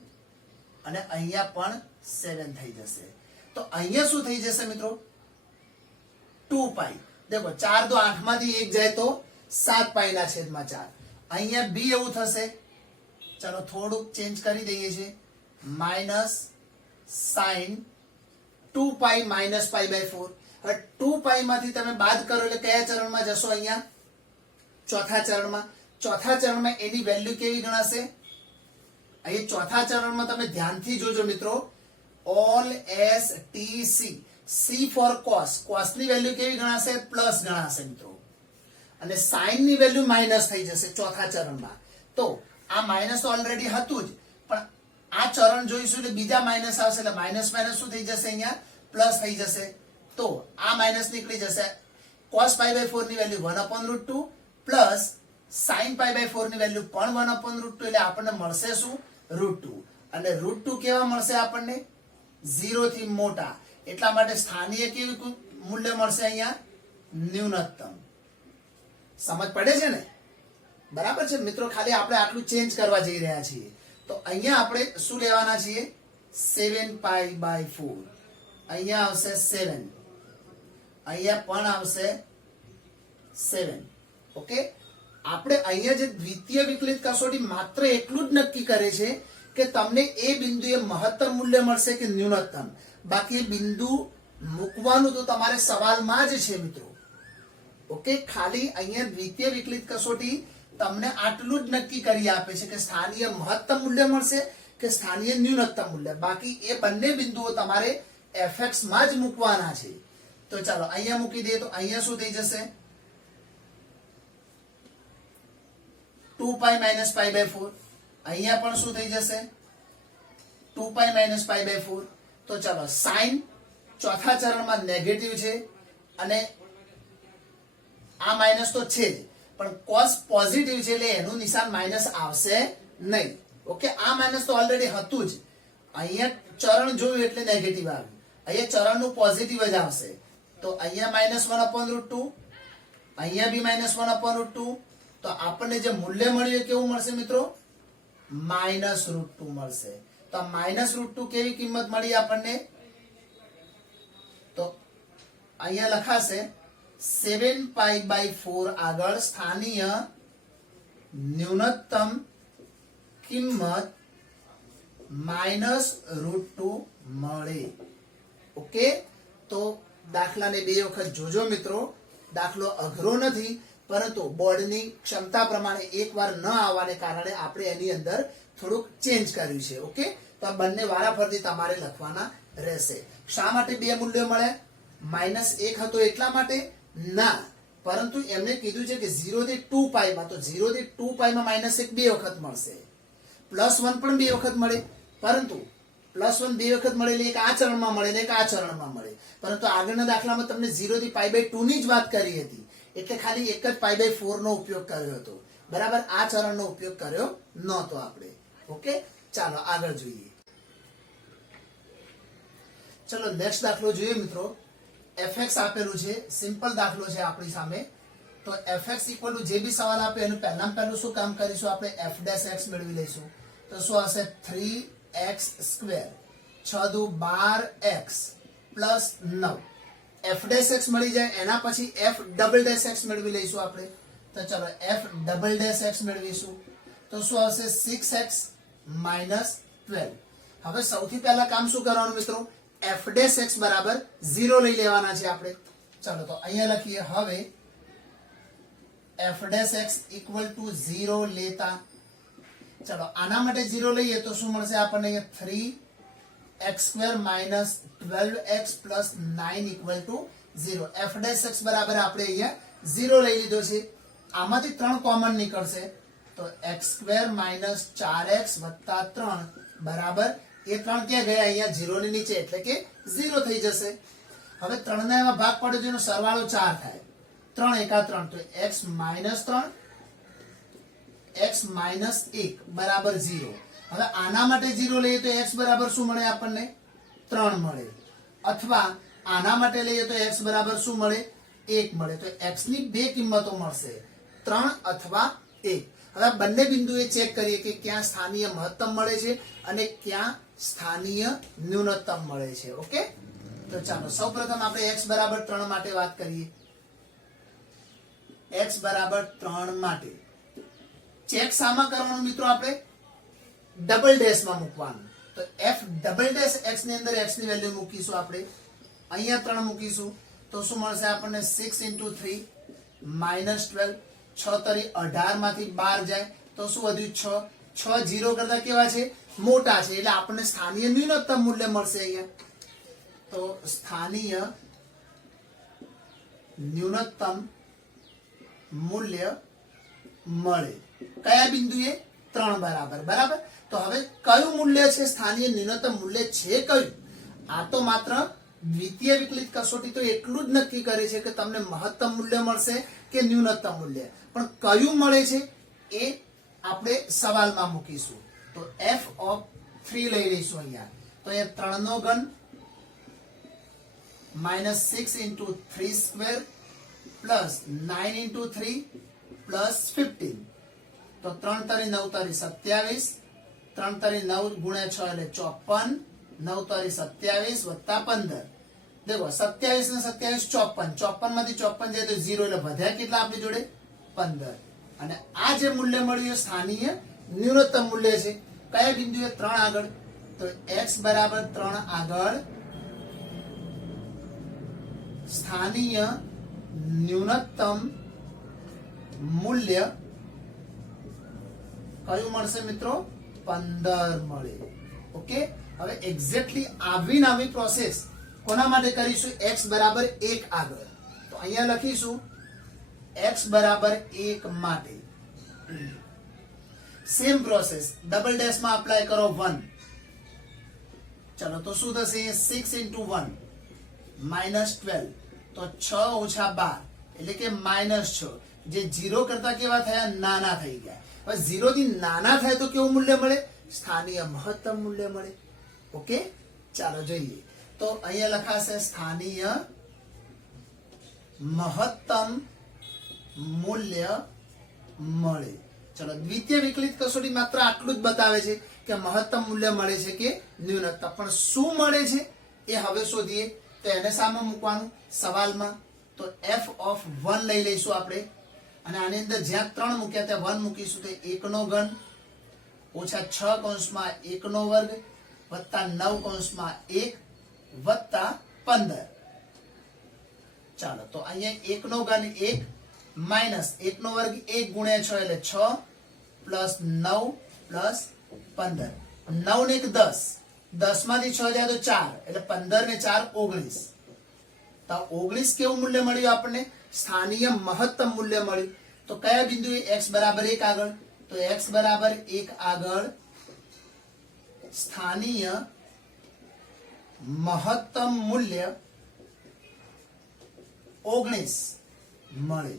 અને અહીંયા પણ 7 થઈ જશે. તો અહીંયા શું થઈ જશે મિત્રો? 2π. देखो 4 तो 8 માંથી 1 જાય તો 7π/4. અહીંયા બી એવું થશે. ચાલો થોડુંક ચેન્જ કરી દઈએ છીએ. Minus sine 2π - π/4. હવે 2π માંથી તમે બાદ કરો એટલે કયા ચરણમાં જશો? અહીંયા ચોથા ચરણમાં. ચોથા ચરણમાં એની વેલ્યુ કેવી ગણાશે? અહીં ચોથા ચરણમાં તમે ધ્યાનથી જોજો મિત્રો. All S T C. C for cos. cos ની વેલ્યુ કેવી ગણાશે? પ્લસ ગણાશે મિત્રો. અને sin ની વેલ્યુ માઇનસ થઈ જશે ચોથા ચરણમાં. તો આ માઇનસ તો ઓલરેડી હતું જ, પણ આ ચરણ જોઈશું એટલે બીજા માઇનસ આવશે એટલે માઇનસ માઇનસ શું થઈ જશે? અહીંયા પ્લસ થઈ જશે. તો આ માઇનસ નીકળી જશે. cos π/4 ની વેલ્યુ 1/√2 પ્લસ sin π/4 ની વેલ્યુ પણ 1/√2 એટલે આપણને મળશે શું? √2. અને √2 કેવા મળશે આપણને? 0 થી મોટા. એટલા માટે સ્થાનીય કેવું મૂલ્ય મળશે? અહીંયા ન્યૂનતમ. સમજ પડે છે ને? બરાબર છે મિત્રો. ખાલી આપણે આટલું ચેન્જ કરવા જઈ રહ્યા છીએ. તો અહીંયા આપણે શું લેવાના છીએ? 7π/4. અહીંયા આવશે 7, અહીંયા પણ આવશે 7. ઓકે, આપણે અહીંયા જે દ્વિતીય વિકલિત કસોટી માત્ર એટલું જ નક્કી કરે છે કે તમને એ બિંદુએ મહત્તમ મૂલ્ય મળશે કે ન્યૂનતમ. બાકી બિંદુ મૂકવાનું તો તમારે સવાલમાં જ છે મિત્રો. ઓકે, ખાલી અહીંયા દ્વિતીય વિકલિત કસોટી તમને આટલું જ નક્કી કરી આપે છે કે સ્થાનીય મહત્તમ મૂલ્ય મળશે કે સ્થાનીય ન્યૂનતમ મૂલ્ય. બાકી એ બંને બિંદુઓ તમારે fx માં જ મૂકવાના છે. તો ચાલો અહીંયા મૂકી દઈએ. તો અહીંયા શું થઈ જશે? 2π - π/4. અહીંયા પણ શું થઈ જશે? 2π - π/4. તો ચાલો સાઇન ચોથા ચરણમાં નેગેટિવ છે અને આ માઇનસ તો છે જ, પણ cos પોઝિટિવ છે એટલે એનું નિશાન માઇનસ આવશે નહીં. ઓકે, આ માઇનસ તો ઓલરેડી હતું જ. અહીંયા ચરણ જોયું એટલે નેગેટિવ આવ્યું. અહીંયા ચરણનું પોઝિટિવ જ આવશે. તો અહીંયા -1/√2, અહીંયા બી -1/√2. તો આપણને જે મૂલ્ય મળ્યું કેવું મળશે મિત્રો? -√2 મળશે. તો -√2 કેવી કિંમત મળી આપણને? તો અહીંયા લખાશે 7π/4 આગળ સ્થાનીય ન્યૂનતમ કિંમત -√2 મળે. ઓકે, તો દાખલાને 2 વખત જોજો મિત્રો. દાખલો અઘરો નથી, પરંતુ બોર્ડની ક્ષમતા પ્રમાણે એકવાર ન આવવાને કારણે આપણે એની અંદર થોડુંક ચેન્જ કર્યું છે. ઓકે, તો આ બંને વારાફરતી તમારે લખવાના રહેશે. શા માટે 2 મૂલ્યો મળ્યા? -1 હતો એટલા માટે? ના, પરંતુ એમને કીધું છે કે 0 થી 2π માં. તો 0 થી 2π માં -1 2 વખત મળશે. +1 પણ 2 વખત મળે, પરંતુ +1 2 વખત મળે એટલે એક આ ચરણમાં મળે ને એક આ ચરણમાં મળે. પરંતુ આગળના દાખલામાં તમને 0 થી π/2 ની જ વાત કરી હતી, એટલે ખાલી એક જ π/4 નો ઉપયોગ કર્યો હતો. બરાબર, આ ચરણનો ઉપયોગ કર્યો નહોતો આપણે. ઓકે, ચાલો આગળ જોઈએ. ચલો નેક્સ્ટ દાખલો જોઈએ મિત્રો. fx આપેલું છે, સિમ્પલ દાખલો છે આપણી સામે. તો fx = જે બી સવાલ આપે એનું પહેલું શું કામ કરીશું? આપણે f' મેળવી લઈશું. તો શું હશે? 3x², 6 દુ 12x પ્લસ 9. f' મળી જાય એના પછી f" મેળવી લઈશું આપણે. તો ચલો f" મેળવીશું. તો શું આવશે? 6x - 12. હવે સૌથી પહેલા કામ શું કરવાનું મિત્રો? f' બરાબર 0 લઈ લેવાના છે આપણે. ચાલો તો અહીંયા લખીએ. હવે F dash x equal to 0 લેતા, ચલો આના માટે 0 લઈએ તો શું મળશે આપણને? 3x² minus 12x plus 9 equal to 0. F dash x બરાબર આપણે અહીંયા 0 લઈ લીધો છે. આમાંથી 3 કોમન નીકળશે તો x² માઇનસ 4x વત્તા 3 બરાબર એ 3 ક્યાં ગયા? અહીંયા 0 ની નીચે, એટલે કે 0 થઈ જશે. હવે 3 ના એમાં ભાગ પડે જેનો સરવાળો 4 થાય. 3 એકા 3 તો x માઇનસ 3 x માઇનસ 1 બરાબર 0. હવે આના માટે 0 લઈએ તો x બરાબર શું મળે આપણને? 3 મળે. અથવા આના માટે લઈએ તો x બરાબર શું મળે? 1 મળે. તો x ની બે કિંમતો મળશે, 3 અથવા 1. હવે બંને બિંદુએ ચેક કરીએ કે ક્યાં સ્થાનીય મહત્તમ મળે છે અને ક્યાં સ્થાનીય ન્યૂનતમ મળે છે. ઓકે, તો ચાલો સૌપ્રથમ આપણે x બરાબર 3 માટે વાત કરીએ. x બરાબર 3 માટે ચેક શામાં કરવાનું મિત્રો? આપણે ડબલ ડેશ માં મૂકવાનું. તો f ડબલ ડેશ x ની અંદર x ની વેલ્યુ મૂકીશું આપણે. અહીંયા 3 મૂકીશું તો શું મળશે આપણને? 6 × 3 માઇનસ 12. 6 તરી 18 માંથી 12 જાય તો શું વધ્યું? 6. 6 0 કરતા કેવા છે? મોટા છે, એટલે આપણને સ્થાનીય ન્યૂનતમ મૂલ્ય મળશે અહીંયા. તો સ્થાનીય ન્યૂનતમ મૂલ્ય મળે કયા બિંદુએ? 3 બરાબર. બરાબર, તો હવે કયું મૂલ્ય છે સ્થાનીય ન્યૂનતમ મૂલ્ય છે કયું? આ તો માત્ર દ્વિતીય વિકલિત કસોટી તો એટલું જ નક્કી કરે છે કે તમને મહત્તમ મૂલ્ય મળશે કે ન્યૂનતમ મૂલ્ય, પણ કયું મળે છે એ આપણે સવાલમાં મૂકીશું. તો f of 3 લઈ લઈશું અહીંયા. તો એ 3 નો ઘન માઇનસ 6 × 3² પ્લસ 9 × 3 પ્લસ 15. તો 3 તરી 9 તરી 27, 3 તરી 9 ગુણ્યા 6 એટલે 54, 9 તરી 27 વત્તા 15. દેખો 27 ને 27 54, 54 માંથી 54 જાય તો 0, એટલે વધ્યા કેટલા આપણી જોડે? 15. અને આ જે મૂલ્ય મળ્યું એ સ્થાનીય ન્યૂનતમ મૂલ્ય છે. કયા બિંદુએ? 3 આગળ. તો x બરાબર 3 આગળ સ્થાનીય ન્યૂનતમ મૂલ્ય કયું મળશે મિત્રો? 15 મળે. ઓકે, હવે એક્ઝેક્ટલી આવી પ્રોસેસ કોના માટે કરીશું? x બરાબર 1 આગળ. તો અહીંયા લખીશું x બરાબર 1 માટે સેમ પ્રોસેસ ડબલ ડેશ માં અપ્લાય કરો 1. ચલો તો શું થશે? 6 × 1 માઇનસ 12. તો 6 ઓછા 12 એટલે કે માઇનસ 6. જે 0 કરતા કેવા થયા? નાના થઈ ગયા. હવે 0 થી નાના થાય તો કેવું મૂલ્ય મળે? સ્થાનીય મહત્તમ મૂલ્ય મળે. ઓકે, ચાલો જોઈએ. તો અહીંયા લખાશે સ્થાનીય મહત્તમ મૂલ્ય મળે. ચલો દ્વિતીય વિકલિત કસોટી માત્ર આટલું જ બતાવે છે કે મહત્તમ મૂલ્ય મળે છે કે ન્યૂનતમ, પણ શું મળે છે એ હવે શોધીએ. તો એને સામે મૂકવાનું સવાલમાં. તો f of 1 લઈ લઈશું આપણે, અને આની અંદર જ્યાં 3 મૂક્યા ત્યાં 1 મૂકીશું. તો 1 નો ઘન ઓછા 6 કૌંસમાં 1 નો વર્ગ વત્તા 9 કૌંસમાં 1 વત્તા 15. ચાલો તો અહીંયા 1 નો ઘન 1 માઇનસ 1 નો વર્ગ 1 ગુણ્યા 6 એટલે 6 પ્લસ 9 પ્લસ 15. 9 ને 1 10, 10 માંથી 6 જાય તો 4 એટલે 15 ને 4 19. તો 19 કેવું મૂલ્ય મળ્યું આપણને? સ્થાનીય મહત્તમ મૂલ્ય મળ્યું. તો કયા બિંદુએ x બરાબર 1 આગળ? તો x બરાબર 1 આગળ સ્થાનીય મહત્તમ મૂલ્ય 19 મળે.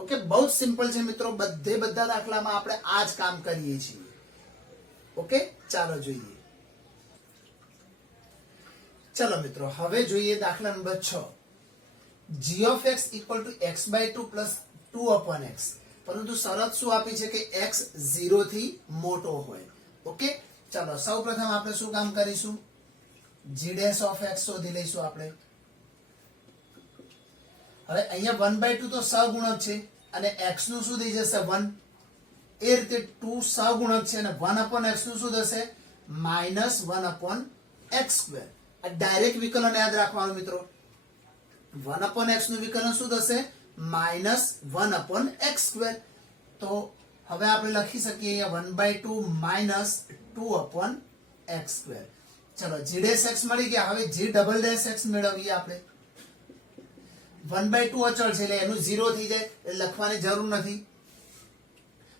ઓકે, બહુ જ સિમ્પલ છે મિત્રો. બધા દાખલામાં આપણે આ જ કામ કરીએ છીએ. ઓકે, ચાલો જોઈએ. ચલો મિત્રો હવે જોઈએ દાખલા number 6. g of x equal to x/2 plus 2/x. પરંતુ શરત શું આપી છે કે x 0 થી મોટો હોય. ઓકે, ચાલો સૌપ્રથમ આપણે શું કામ કરીશું? g dash of x શોધી લઈશું આપણે. હવે અહીંયા 1/2 તો સહગુણક છે અને x નું શું થઈ જશે? 1. એ રીતે 2 સહગુણક છે અને 1/x નું શું થશે? -1/x². આ ડાયરેક્ટ વિકલન યાદ રાખવાનું મિત્રો. 1/x નું વિકલન શું થશે? -1/x². તો હવે આપણે લખી શકીએ અહીંયા 1/2 -2/x². ચલો g'(x) મળી ગયા. હવે g'(x) મેળવીએ આપણે. 1/2 અચળ છે એટલે એનું 0 થઈ જાય એટલે લખવાની જરૂર નથી.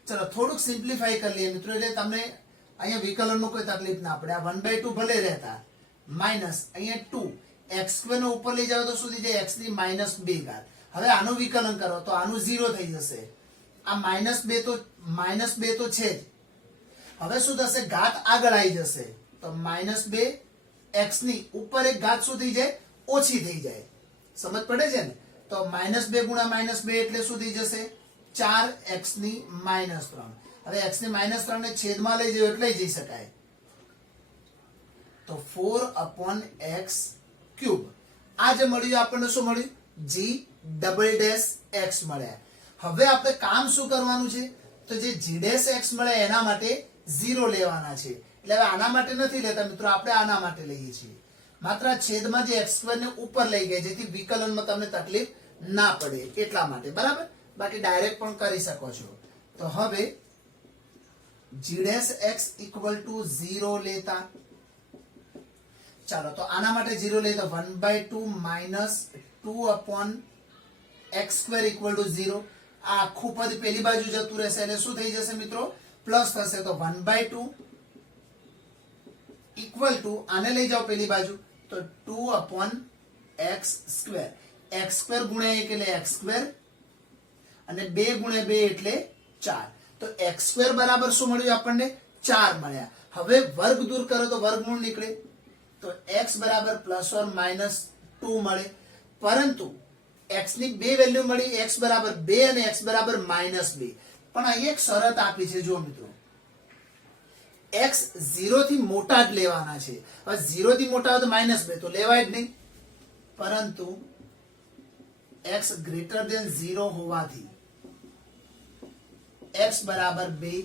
ચલો થોડુંક સિમ્પ્લિફાઈ કરી લઈએ મિત્રો, એટલે તમને અહીંયા વિકલનનો કોઈ તકલીફ ના પડે. આ 1/2 ભલે રહેતા માઇનસ અહીંયા 2 x² નો ઉપર લઈ જાવ તો શું થઈ જાય? x ની -2 ઘાત. હવે આનું વિકલન કરો તો આનું 0 થઈ જશે. આ -2 તો છે જ. હવે શું થશે? ઘાત આગળ આવી જશે તો -2 x ની ઉપર એક ઘાત શું થઈ જાય? ઓછી થઈ જાય. સમજ પડે છે ને? તો -2 ગુણ્યા -2 એટલે શું થઈ જશે? 4x ની -3. હવે x ની -3 ને છેદમાં લઈ જઈએ એટલે જઈ શકાય. તો 4/x³. આ જે મળ્યું આપણને શું મળ્યું? g'(x) મળ્યા. હવે આપણે કામ શું કરવાનું છે? તો જે g'(x) મળે એના માટે 0 લેવાના છે. એટલે હવે આના માટે નથી લેતા મિત્રો, આપણે આના માટે લઈએ છીએ. માત્ર છેદમાં જે x² ને ઉપર લઈ ગયા જેથી વિકલનમાં તમને તકલીફ ના પડે એટલા માટે. બરાબર? બાકી ડાયરેક્ટ પણ કરી શકો છો. તો હવે g'(x) = 0 લેતા, ચાલો તો આના માટે 0 લઈએ તો 1/2 -2/x² = 0. આ આખું પદ પેલી બાજુ જતું રહેશે એટલે શું થઈ જશે મિત્રો? પ્લસ થશે. તો 1/2 = આને લઈ જાઓ પેલી બાજુ તો 2/x². x² ગુણ્યા 1 એટલે x² અને 2 ગુણ્યા 2 એટલે 4. તો x² બરાબર શું મળ્યું આપણને? 4 મળ્યા. હવે વર્ગ દૂર કરો તો વર્ગમૂળ નીકળે તો x બરાબર ±2 મળે. પરંતુ x ની બે વેલ્યુ મળી, x બરાબર 2 અને x બરાબર -2. પણ અહીં એક શરત આપી છે જો મિત્રો, x 0 થી મોટા જ લેવાના છે. હવે 0 થી મોટા હોય તો -2 તો લેવાય જ નહીં, પરંતુ x > 0 હોવાથી x બરાબર 2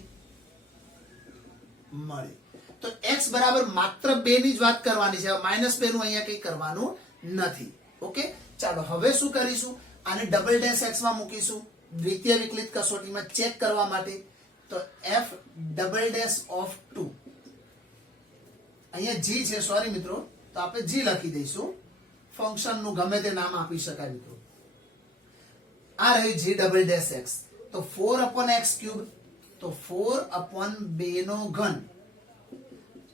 મળે. તો x બરાબર માત્ર 2 ની જ વાત કરવાની છે, -2 નું અહીંયા કંઈ કરવાનું નથી. ઓકે, ચાલો હવે શું કરીશું? આને (x) માં મૂકીશું દ્વિતીય વિકલિત કસોટીમાં ચેક કરવા માટે. તો f'(2) અહીંયા g છે, સોરી મિત્રો, તો આપણે g લખી દઈશું. ફંક્શન નું ગમે તે નામ આપી શકાય મિત્રો. આ રહ્યું g'(x). તો 4/x³ તો 4/2 નો ઘન,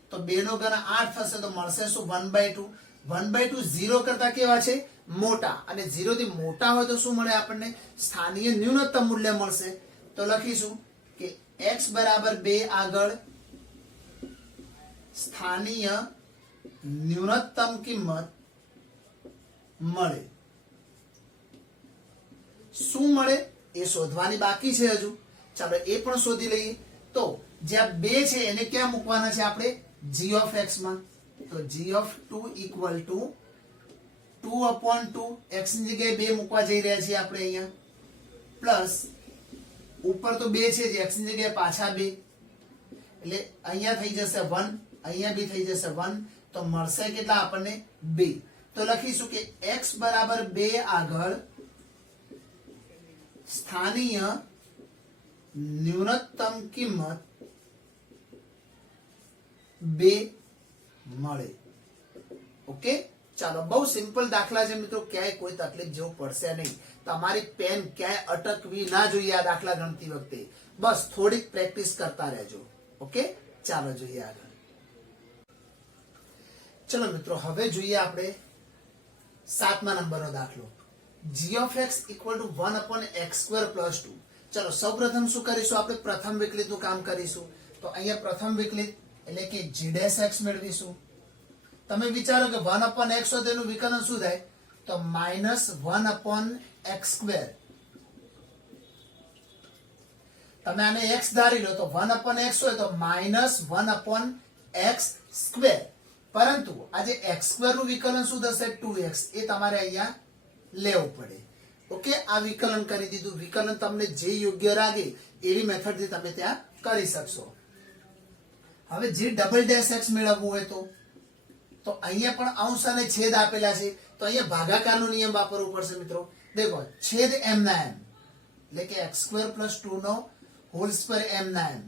તો 2 નો ઘન 8 થશે તો મળશે શું? 1/2. 1/2 0 કરતા કેવા છે? મોટા. અને 0 થી મોટા હોય તો શું મળે આપણને? સ્થાનીય ન્યૂનતમ મૂલ્ય મળશે. તો લખીશું કે x બરાબર 2 આગળ સ્થાનીય ન્યૂનતમ કિંમત મળે. શું મળે એ શોધવાની બાકી છે હજુ. ચાલો એ પણ શોધી લઈએ. તો જ્યાં 2 છે એને ક્યાં મૂકવાના છે આપણે? g(x) માં. તો g(2) = 2/2. x ની જગ્યાએ 2 મૂકવા જઈ રહ્યા છીએ આપણે અહીંયા. પ્લસ ઉપર તો 2 છે, x ની જગ્યાએ પાછા 2 એટલે અહીંયા થઈ જશે 1, અહીંયા બી થઈ જશે 1. તો મળશે કેટલા આપણને? 2. તો લખીશું કે x બરાબર 2 આગળ સ્થાનીય ન્યૂનતમ કિંમત 2 મળે. ઓકે, ચાલો બહુ સિમ્પલ દાખલા છે મિત્રો, ક્યાંય કોઈ તકલીફ જેવું પડશે નહીં. તમારી પેન ક્યાંય અટકવી ના જોઈએ આ દાખલા ગણતી વખતે. બસ થોડીક પ્રેક્ટિસ કરતા રહેજો. ઓકે, ચાલો જોઈએ આગળ. ચલો મિત્રો હવે જોઈએ આપણે 7મા નંબરનો દાખલો. g(x) = 1/x² + 2. ચલો સૌપ્રથમ શું કરીશું? આપણે પ્રથમ વિકલિતનું કામ કરીશું. તો અહીંયા પ્રથમ વિકલિત એટલે કે g'(x) મેળવીશું. તમે વિચારો કે 1/x હોય તો એનું વિકલન શું થાય? તો -1/x². તમે આને x ધારી લો તો 1/x હોય તો -1/x². પરંતુ આ જે x² નું વિકલન શું થશે? 2x. એ તમારે અહીંયા લેવું પડે. ઓકે, આ વિકલન કરી દીધું. વિકલન તમને જે યોગ્ય લાગે એવી મેથડથી તમે ત્યાં કરી શકશો. હવે g'(x) મેળવવું હોય તો અહીંયા પણ અંશ અને છેદ આપેલા છે, તો અહીંયા ભાગાકારનો નિયમ વાપરવો પડશે મિત્રો. देखो छेद m ના m એટલે કે x² + 2 નો હોલ સ્ક્વેર m ના m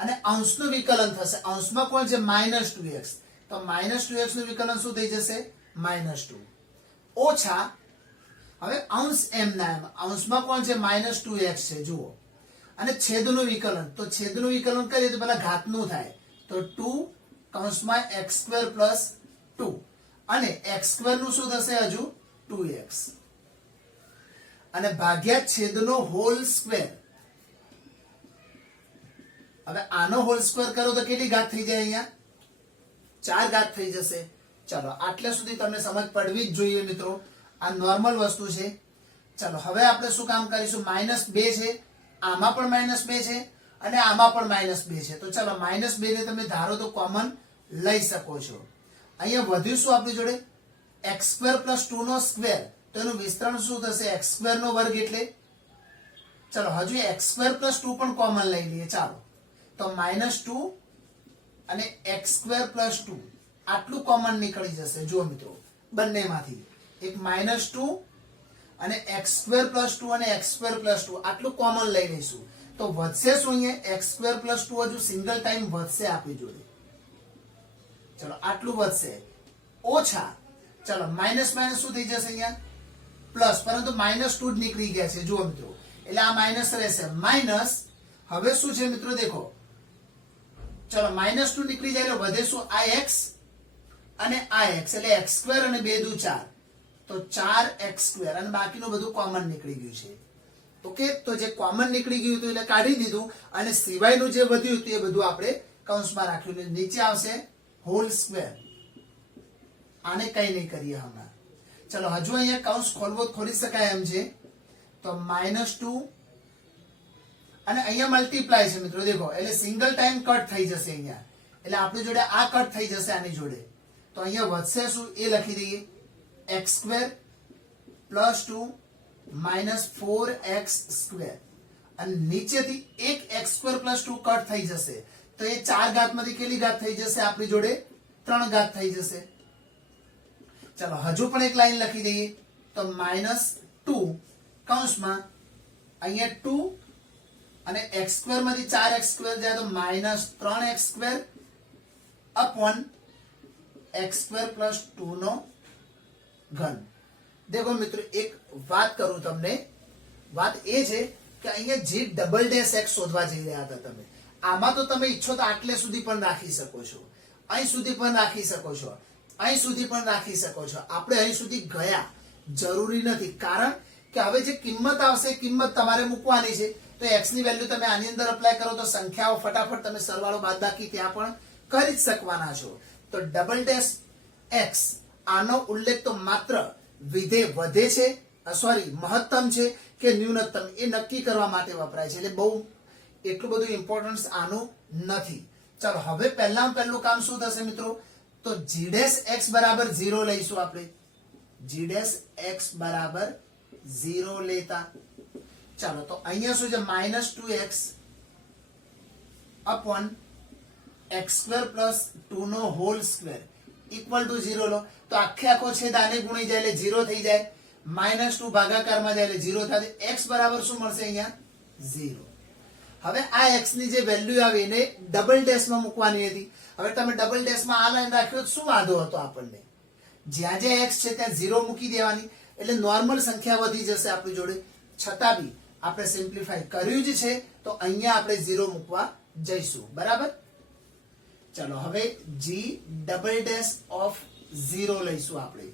અને અંશનું વિકલન થશે અંશમાં કોણ છે -2x તો -2x નું વિકલન શું થઈ જશે -2 ઓછા હવે અંશ m ના m અંશમાં કોણ છે -2x છે જુઓ અને છેદનું વિકલન તો છેદનું વિકલન કરીએ તો પેલા ઘાતનું થાય તો 2 કૌંસમાં x² + 2 અને x² નું શું થશે હજુ 2x અને ભાગ્યા છેદનો હોલ સ્ક્વેર હવે આનો હોલ સ્ક્વેર કરો તો કેટલી ઘાત થઈ જાય અહીંયા 4 ઘાત થઈ જશે ચલો આટલા સુધી તમને સમજ પડવી જ જોઈએ મિત્રો આ નોર્મલ વસ્તુ છે ચલો હવે આપણે શું કામ કરીશું -2 છે આમાં પણ -2 છે અને આમાં પણ -2 છે તો ચલો -2 ને તમે ધારો તો કોમન લઈ શકો છો અહીંયા વધ્યું શું આપણી જોડે x² + 2 નો સ્ક્વેર તો એનું વિસ્તરણ શું થશે x² નો વર્ગ એટલે ચલો હજુ x² + 2 પણ કોમન લઈ લઈએ ચાલો તો -2 અને x² + 2 આટલું કોમન નીકળી જશે જુઓ મિત્રો બંનેમાંથી એક -2 અને x² + 2 અને x² + 2 આટલું કોમન લઈ લઈશું તો વધશે શું અહીંયા x² + 2 હજુ સિંગલ ટાઈમ વધશે આપણી જોડે ચલો આટલું વધશે ઓછા ચલો માઇનસ માઇનસ શું થઈ જશે અહીંયા પ્લસ પરંતુ -2 જ નીકળી ગયા છે જુઓ મિત્રો એટલે આ માઇનસ રહેશે માઇનસ હવે શું છે મિત્રો દેખો ચલો -2 નીકળી જાય એટલે વધે શું આ x અને આ x એટલે x² અને 2 દુ 4 તો 4x² અને બાકીનું બધું કોમન નીકળી ગયું છે ઓકે તો જે કોમન નીકળી ગયું હતું એટલે કાઢી દીધું અને સિવાયનું જે વધ્યું હતું એ બધું આપણે કૌંસમાં રાખ્યું એટલે નીચે આવશે હોલ સ્ક્વેર આને કઈ નહીં કરીએ હમણાં ચલો હજુ અહીંયા કૌંસ ખોલવો ખોલી શકાય એમ છે તો -2 અને અહીંયા મલ્ટીપ્લાય છે મિત્રો દેખો એટલે સિંગલ ટાઈમ કટ થઈ જશે અહીંયા એટલે આપણી જોડે આ કટ થઈ જશે આની જોડે તો અહીંયા વધશે શું એ લખી દઈએ x² + 2 -4x² અને નીચેથી એક x² + 2 કટ થઈ જશે તો એ 4 ઘાતમાંથી કેટલી ઘાત થઈ જશે આપણી જોડે 3 ઘાત થઈ જશે ચલો હજુ પણ એક લાઈન લખી દઈએ તો -2 કૌંસમાં અહીંયા 2 અને x² માંથી 4x² જાય તો -3x² upon x² + 2 નો ઘન देखो મિત્રો એક વાત કરું તમને વાત એ છે કે અહીંયા જે ડબલ ડેશ x શોધવા જઈ રહ્યા હતા તમે આમાં તો તમે ઈચ્છો તો આટલે સુધી પણ રાખી શકો છો અહીં સુધી પણ રાખી શકો છો અહીં સુધી પણ રાખી શકો છો આપણે અહીં સુધી ગયા જરૂરી નથી કારણ કે હવે જે કિંમત આવશે કિંમત તમારે મૂકવાની છે તો x ની વેલ્યુ તમે આની અંદર એપ્લાય કરો તો સંખ્યાઓ ફટાફટ તમે સરવાળો બાદબાકી ત્યાં પણ કરી જ શકવાના છો તો ડબલ ડેશ x આનો ઉલ્લેખ તો માત્ર વિધેય વધે છે સોરી મહત્તમ છે કે ન્યૂનતમ એ નક્કી કરવા માટે વપરાય છે એટલે બહુ એટલું બધું ઇમ્પોર્ટન્સ આનું નથી ચલો હવે પહેલામાં પહેલું કામ શું થશે મિત્રો તો g' x બરાબર 0 લઈશું આપણે g' x બરાબર 0 લેતા ચાલો તો અહીંયા શું છે -2x upon x² + 2 નો હોલ સ્ક્વેર ઇક્વલ ટુ 0 લો તો આખે આખો છેદ આને ગુણી જાય એટલે 0 થઈ જાય -2 ભાગાકારમાં જાય એટલે 0 થાય x બરાબર શું મળશે અહીંયા 0 હવે આ x ની જે વેલ્યુ આવી એને ડબલ ડેશમાં મૂકવાની હતી હવે તમે ડબલ ડેશમાં આ લાઈન રાખ્યો તો શું વાંધો હતો આપણને જ્યાં જ્યાં x છે ત્યાં 0 મૂકી દેવાની એટલે નોર્મલ સંખ્યા વધી જશે આપણી જોડે છતાં બી આપણે સિમ્પ્લિફાય કર્યું જ છે તો અહીંયા આપણે 0 મૂકવા જઈશું બરાબર ચલો હવે g ડબલ ડેશ ઓફ 0 લઈશું આપણે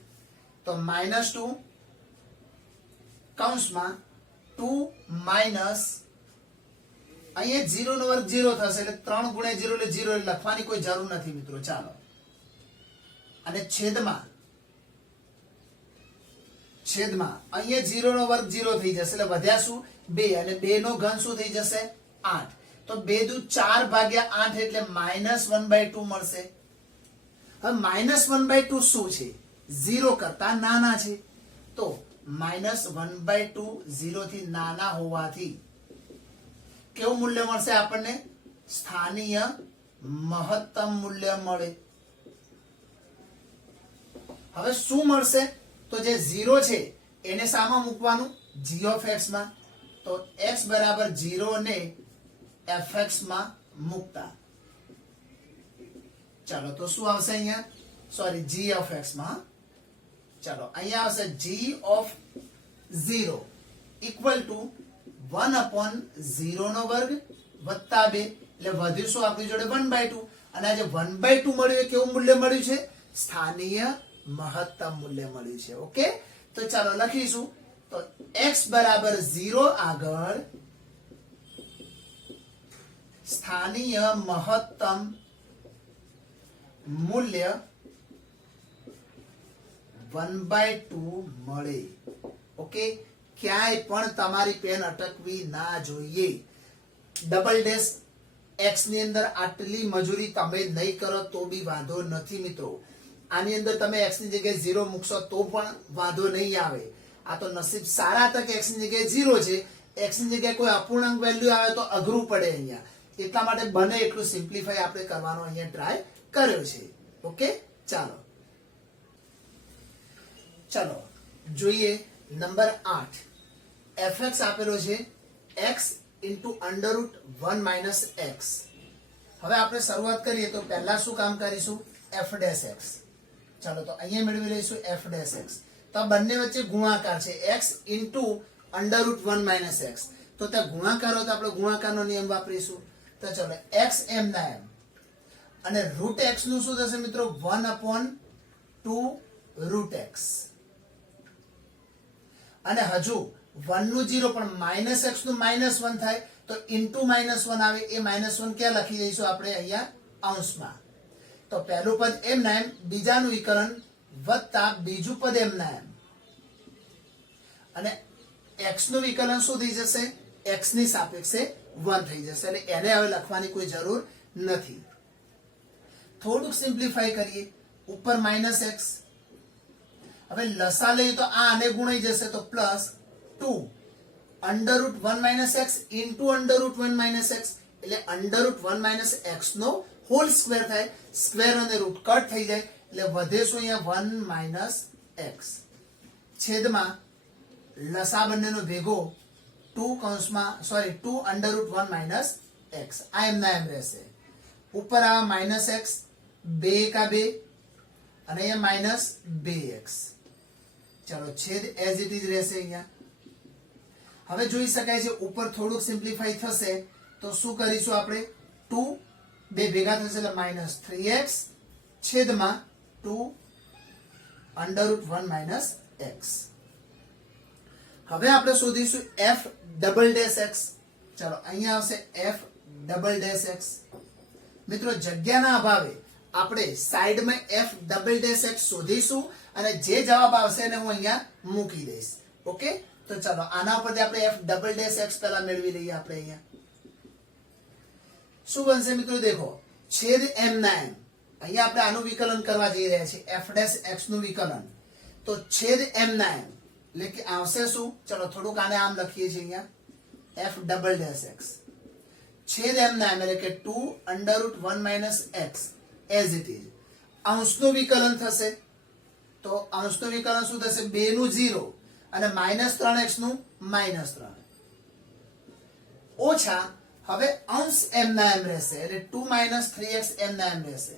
તો -2 કૌંસમાં 2 માઇનસ અહીંયા 0 નો વર્ગ 0 થશે એટલે 3 × 0 એટલે 0 એટલે લખવાની કોઈ જરૂર નથી મિત્રો ચાલો અને છેદમાં અહીંયા 0 નો વર્ગ 0 થઈ જશે એટલે વધ્યા શું 2 અને 2 નો ઘન શું થઈ જશે 8 તો 2 દુ 4 ભાગ્યા 8 એટલે -1/2 મળશે હવે -1/2 શું છે 0 કરતા નાના છે તો -1/2 0 થી નાના હોવાથી કેવું મૂલ્ય મળશે આપણને સ્થાનીય મહત્તમ મૂલ્ય મળે હવે શું મળશે તો જે 0 છે એને શામાં મૂકવાનું? g ઓફ x માં. તો x બરાબર 0 ને fx માં મૂકતા ચાલો તો શું આવશે અહીંયા? સોરી, g ઓફ x માં. ચાલો અહીંયા આવશે g ઓફ 0 ઇક્વલ ટુ 1/0 નો વર્ગ વત્તા 2, એટલે વધ્યું શું આપણી જોડે 1/2. અને આ જે 1/2 મળ્યું એ કેવું મૂલ્ય મળ્યું છે? સ્થાનીય મહત્તમ મૂલ્ય મળ્યું છે. ઓકે, તો ચાલો લખીશું. તો x બરાબર 0 આગળ સ્થાનીય મહત્તમ મૂલ્ય 1/2 મળે. ઓકે, ક્યાંય પણ તમારી પેન અટકવી ના જોઈએ. ડબલ ડેશ x ની અંદર આટલી મજૂરી તમે નહીં કરો તો બી વાંધો નથી મિત્રો. આની અંદર તમે x ની જગ્યાએ 0 મૂકશો તો પણ વાંધો નહીં આવે. આ તો નસીબ સારા હતા કે x ની જગ્યાએ 0 છે. x ની જગ્યાએ કોઈ અપૂર્ણાંક વેલ્યુ આવે તો અઘરું પડે અહીંયા. એટલા માટે બને એટલું સિમ્પ્લિફાઈ આપણે કરવાનો અહીંયા ટ્રાય કર્યો છે. ઓકે, ચાલો જોઈએ નંબર 8. fx આપેલો છે x ઇન્ટુ √1 - x. હવે આપણે શરૂઆત કરીએ તો પહેલા શું કામ કરીશું? f dash x. ચાલો તો અહીંયા મેળવી લઈશું f ડેશ x. તો આ બંને વચ્ચે ગુણાકાર છે x ઇન્ટુ √1 - x. તો ત્યાં ગુણાકાર હોય તો આપણે ગુણાકારનો નિયમ વાપરીશું. તો ચાલો x એમ ના એમ અને રૂટ x નું શું થશે મિત્રો? 1/2 √x. અને હજુ 1 નું 0 પણ -x નું -1 થાય તો ઇન્ટુ -1 આવે. એ -1 ક્યાં લખી દઈશું આપણે? અહીંયા અંશમાં. તો પહેલું પદ એમ ના એમ, બીજાનું વિકલન વત્તા બીજું પદ એમ ના એમ. અને x નું વિકલન શું થઈ જશે? x ની સાપેક્ષે 1 થઈ જશે. એટલે એને હવે લખવાની કોઈ જરૂર નથી. થોડુંક સિમ્પ્લિફાઈ કરીએ. ઉપર -x, હવે લસા લઈએ તો આ આને ગુણાઈ જશે તો +2 √1 - x ઇન્ટુ √1 - x, એટલે √1 - x નો હોલ સ્ક્વેર થાય. સ્ક્વેર અને રૂટ કટ થઈ જાય એટલે વધે શું અહીંયા? 1 - x છેદમાં લસા બંનેનો ભેગો 2 √1 - x. આ એમ ના એમ રહેશે. ઉપર આવા -x, 2 × 2 અને અહીંયા -2x. ચાલો છેદ એઝ ઇટ ઇઝ રહેશે અહીંયા. હવે જોઈ શકાય છે ઉપર થોડુંક સિમ્પ્લિફાઈ થશે તો શું કરીશું આપણે? 2 2 ભેગા થશે એટલે -3x છેદમાં 2 √1 - x. હવે આપણે શોધીશું f ડબલ ડેશ x. ચાલો અહીંયા આવશે f ડબલ ડેશ x. મિત્રો જગ્યાના અભાવે આપણે સાઈડમાં f ડબલ ડેશ x શોધીશું અને જે જવાબ આવશે એને હું અહીંયા મૂકી દઈશ. ઓકે, તો ચાલો આના ઉપરથી આપણે f ડબલ ડેશ x પહેલા મેળવી લઈએ. આપણે અહીંયા શું બનશે મિત્રો? દેખો છેદ m ના m. અહીંયા આપણે આનું વિકલન કરવા જઈ રહ્યા છીએ, f ડેશ x નું વિકલન. તો છેદ m ના m એટલે કે આવશે શું? ચલો થોડુંક આને આમ લખીએ છીએ અહીંયા f ડબલ ડેશ x છેદ m ના m એટલે કે 2 √1 - x એઝ ઇટ ઇઝ. અંશનું વિકલન થશે તો અંશનું વિકલન શું થશે? 2 નું 0 અને -3x નું -3 ઓછા. હવે અંશ m ના m રહેશે એટલે 2 - 3x m ના m રહેશે.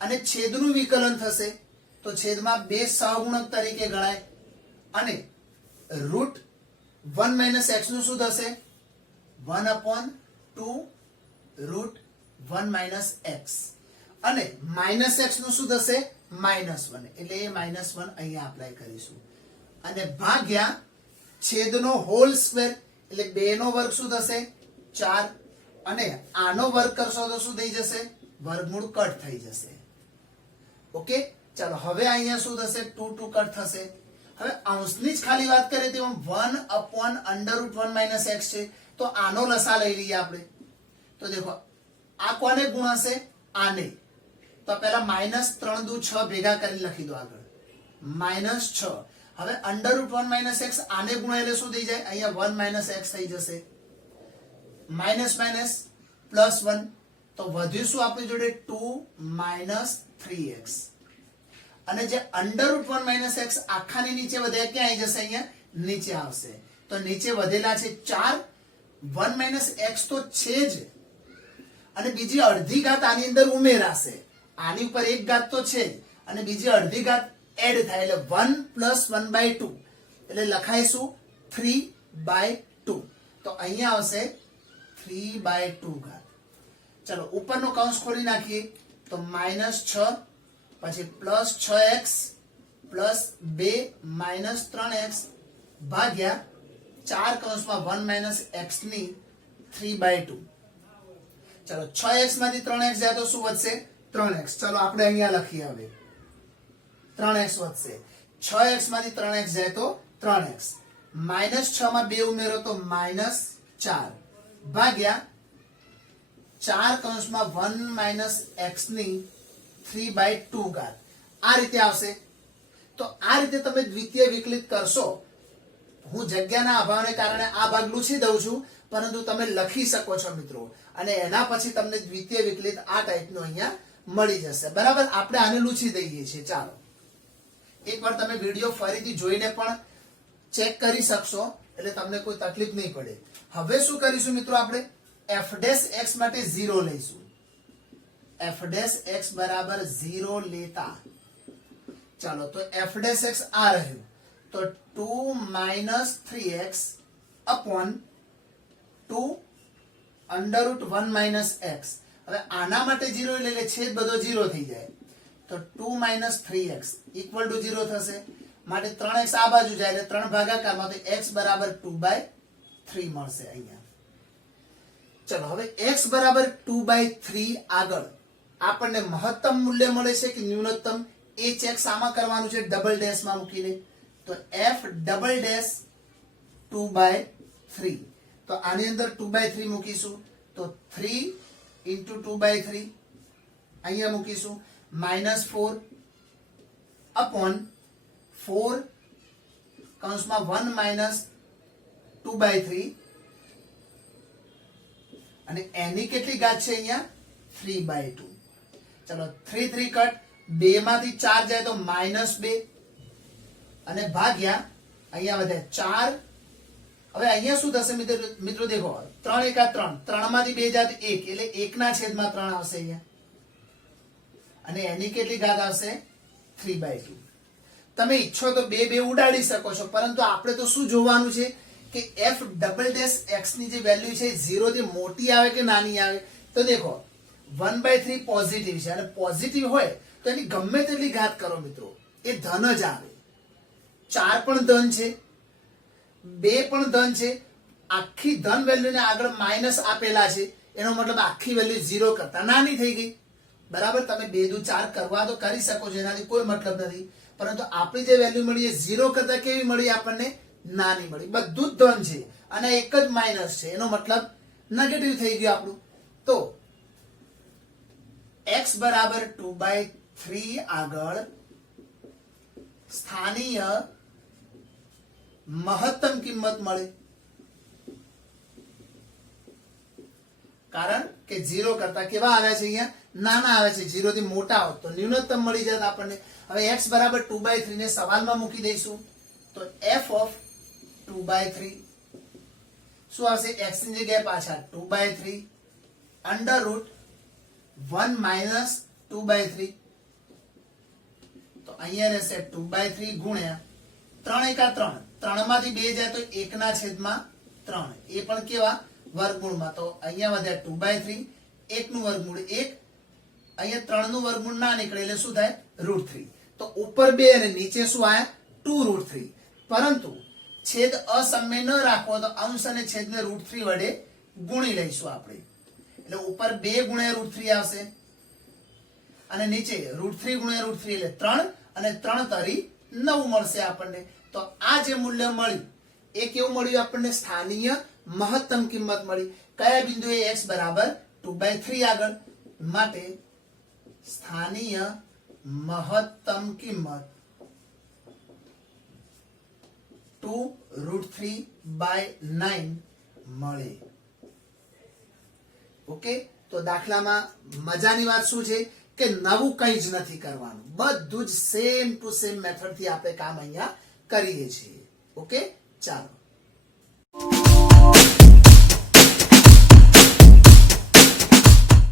અને છેદનું વિકલન થશે તો છેદમાં 2 સહગુણક તરીકે ગણાય. અને √1 - x નું શું થશે? 1/2 √1 - x. અને -x નું શું થશે? -1. એટલે એ -1 અહીંયા એપ્લાય કરીશું. અને ભાગ્યા છેદનો હોલ સ્ક્વેર એટલે 2 નો વર્ગ શું થશે? 4. અને આનો વર્ગ કરશો તો શું થઈ જશે? વર્ગમૂળ કટ થઈ જશે. ઓકે, ચાલો હવે અહીંયા શું થશે? 2 2 કટ થશે. હવે અંશની જ ખાલી વાત કરીએ તો 1/√1 - x છે તો આનો લસા લઈ લઈએ આપણે. તો દેખો આ કોને ગુણાશે? આને. તો પહેલા -3 × 6 ભેગા કરી લખી દો આગળ -6. હવે √1 - x આને ગુણાય એટલે શું થઈ જાય? અહીંયા 1 - x થઈ જશે. +1 તો વધ્યું શું આપણી જોડે? 2 - 3x. અને જે √1 - x આખાની નીચે વધે ક્યાં આવી જશે? અહીંયા નીચે આવશે. તો નીચે વધેલા છે 4, 1 - x તો છે જ, અને બીજી અડધી ઘાત આની અંદર ઉમેરાશે. આની ઉપર એક ઘાત તો છે જ, અને બીજી અડધી ઘાત એડ થાય એટલે 1 + 1/2, એટલે લખાય શું? 3/2. તો અહીંયા આવશે 3/2 ઘાત. ચલો ઉપરનો કૌંસ ખોલી નાખીએ તો -6 પછી +6x +2 -3x ભાગ્યા 4 કૌંસમાં 1 - x ની 3/2. ચલો 6x માંથી 3x જાય તો શું વધશે? 3x. ચલો આપણે અહીંયા લખીએ હવે 3x વધશે. 6x માંથી 3x જાય તો 3x. -6 માં 2 ઉમેરો તો -4 ભાગ્યા 4 કૌંસમાં 1 - x ની 3/2 ઘાત. આ રીતે આવશે. તો આ રીતે તમે દ્વિતીય વિકલિત કરશો. હું જગ્યાના અભાવને કારણે આ ભાગ લૂછી દઉં છું, પરંતુ તમે લખી શકો છો મિત્રો, અને એના પછી તમને દ્વિતીય વિકલિત આ ટાઈપનું અહીંયા મળી જશે. બરાબર, આપણે આને લૂછી દઈએ છીએ. ચાલો એકવાર તમે વિડીયો ફરીથી જોઈને પણ ચેક કરી શકશો, એટલે તમને કોઈ તકલીફ નહીં પડે. હવે શું કરીશું મિત્રો? આપણે f' માટે 0 લઈશું. f' બરાબર 0 લેતા ચાલો તો f' આ રહ્યું. તો 2 - 3x upon 2 √1 - x. હવે આના માટે 0 એટલે છેદ બધો 0 થઈ જાય. તો 2 - 3x = 0 થશે. માટે 3x આ બાજુ જાય એટલે 3 ભાગાકારમાં, તો x બરાબર 2/3 મળશે અહીંયા. ચલો હવે x બરાબર 2/3 આગળ આપણને મહત્તમ મૂલ્ય મળે છે કે ન્યૂનતમ, એ ચેક સામા કરવાનું છે ડબલ ડેશમાં મૂકીને. તો f ડબલ ડેશ 2/3. તો આની અંદર 2/3 મૂકીશું તો 3 × 2/3 અહીંયા મૂકીશું. -4 upon 4 કૌંસમાં 1 - 2/3, અને એની કેટલી ઘાત છે અહીંયા? 3/2. ચલો 3 3 કટ, 2 માંથી 4 જાય તો -2, અને ભાગ્યા અહીંયા વધે 4. હવે અહીંયા શું થશે મિત્રો? દેખો 3 × 3, 3 માંથી 2 જાય તો 1, એટલે 1/3 આવશે અહીંયા, અને એની કેટલી ઘાત આવશે? 3/2. તમે ઈચ્છો તો 2 2 ઉડાડી શકો છો, પરંતુ આપણે તો શું જોવાનું છે કે f'' x ની જે વેલ્યુ છે 0 થી મોટી આવે કે નાની આવે. તો દેખો 1/3 પોઝિટિવ છે, અને પોઝિટિવ હોય તો એની ગમે તેટલી ઘાત કરો મિત્રો, એ ધન જ આવે. 4 પણ ધન છે, 2 પણ ધન છે. આખી ધન વેલ્યુને આગળ માઇનસ આપેલા છે, એનો મતલબ આખી વેલ્યુ 0 કરતા નાની થઈ ગઈ. બરાબર, તમે 2 દુ 4 કરવા તો કરી શકો છો, એનાથી કોઈ મતલબ નથી. પરંતુ આપણી જે વેલ્યુ મળી એ 0 કરતા કેવી મળી? આપણને નાની મળી. બધું જ ધન છે અને એક જ માઇનસ છે, એનો મતલબ નેગેટિવ થઈ ગયું આપણું. તો x બરાબર 2/3 આગળ સ્થાનીય મહત્તમ કિંમત મળે, કારણ કે 0 કરતા કેવા આવ્યા છે? અહીંયા નાના આવે છે. 0 થી મોટા હોત તો ન્યૂનતમ મળી જાય આપણને. હવે x બરાબર 2/3 ને સવાલમાં મૂકી દઈશું. તો f of 2/3 શું આવશે? x ની જગ્યાએ પાછા 2/3 √1 - 2/3. તો અહીંયા રહેશે 2/3 ગુણ્યા 3 × 3, 3 માંથી 2 જાય તો 1/3, એ પણ કેવા? વર્ગમૂળમાં. તો અહીંયા વધ્યા 2/3, 1 નું વર્ગમૂળ 1, અહીંયા 3 નું વર્ગમૂળ ના નીકળે એટલે શું થાય? √3. તો ઉપર 2 અને નીચે શું આયા? 2√3. પરંતુ છેદ અસમય ન રાખવો તો અંશ અને છેદને √3 વડે ગુણી લઈશું આપણે. એટલે ઉપર 2 ગુણ્યા √3 આવશે, અને નીચે √3 ગુણ્યા √3 એટલે 3, અને 3 તરી 9 મળશે આપણને. તો આ જે મૂલ્ય મળ્યું એ કેવું મળ્યું આપણને? સ્થાનીય મહત્તમ કિંમત મળી. કયા બિંદુએ? x બરાબર 2/3 આગળ. માટે સ્થાનીય મહત્તમ કિંમત 2√3/9 મળે. ઓકે, તો દાખલામાં મજાની વાત શું છે કે નવું કંઈ જ નથી કરવાનું, બધું જ સેમ ટુ સેમ મેથડ થી આપણે કામ અહીંયા કરીએ છીએ. ઓકે, ચાલો.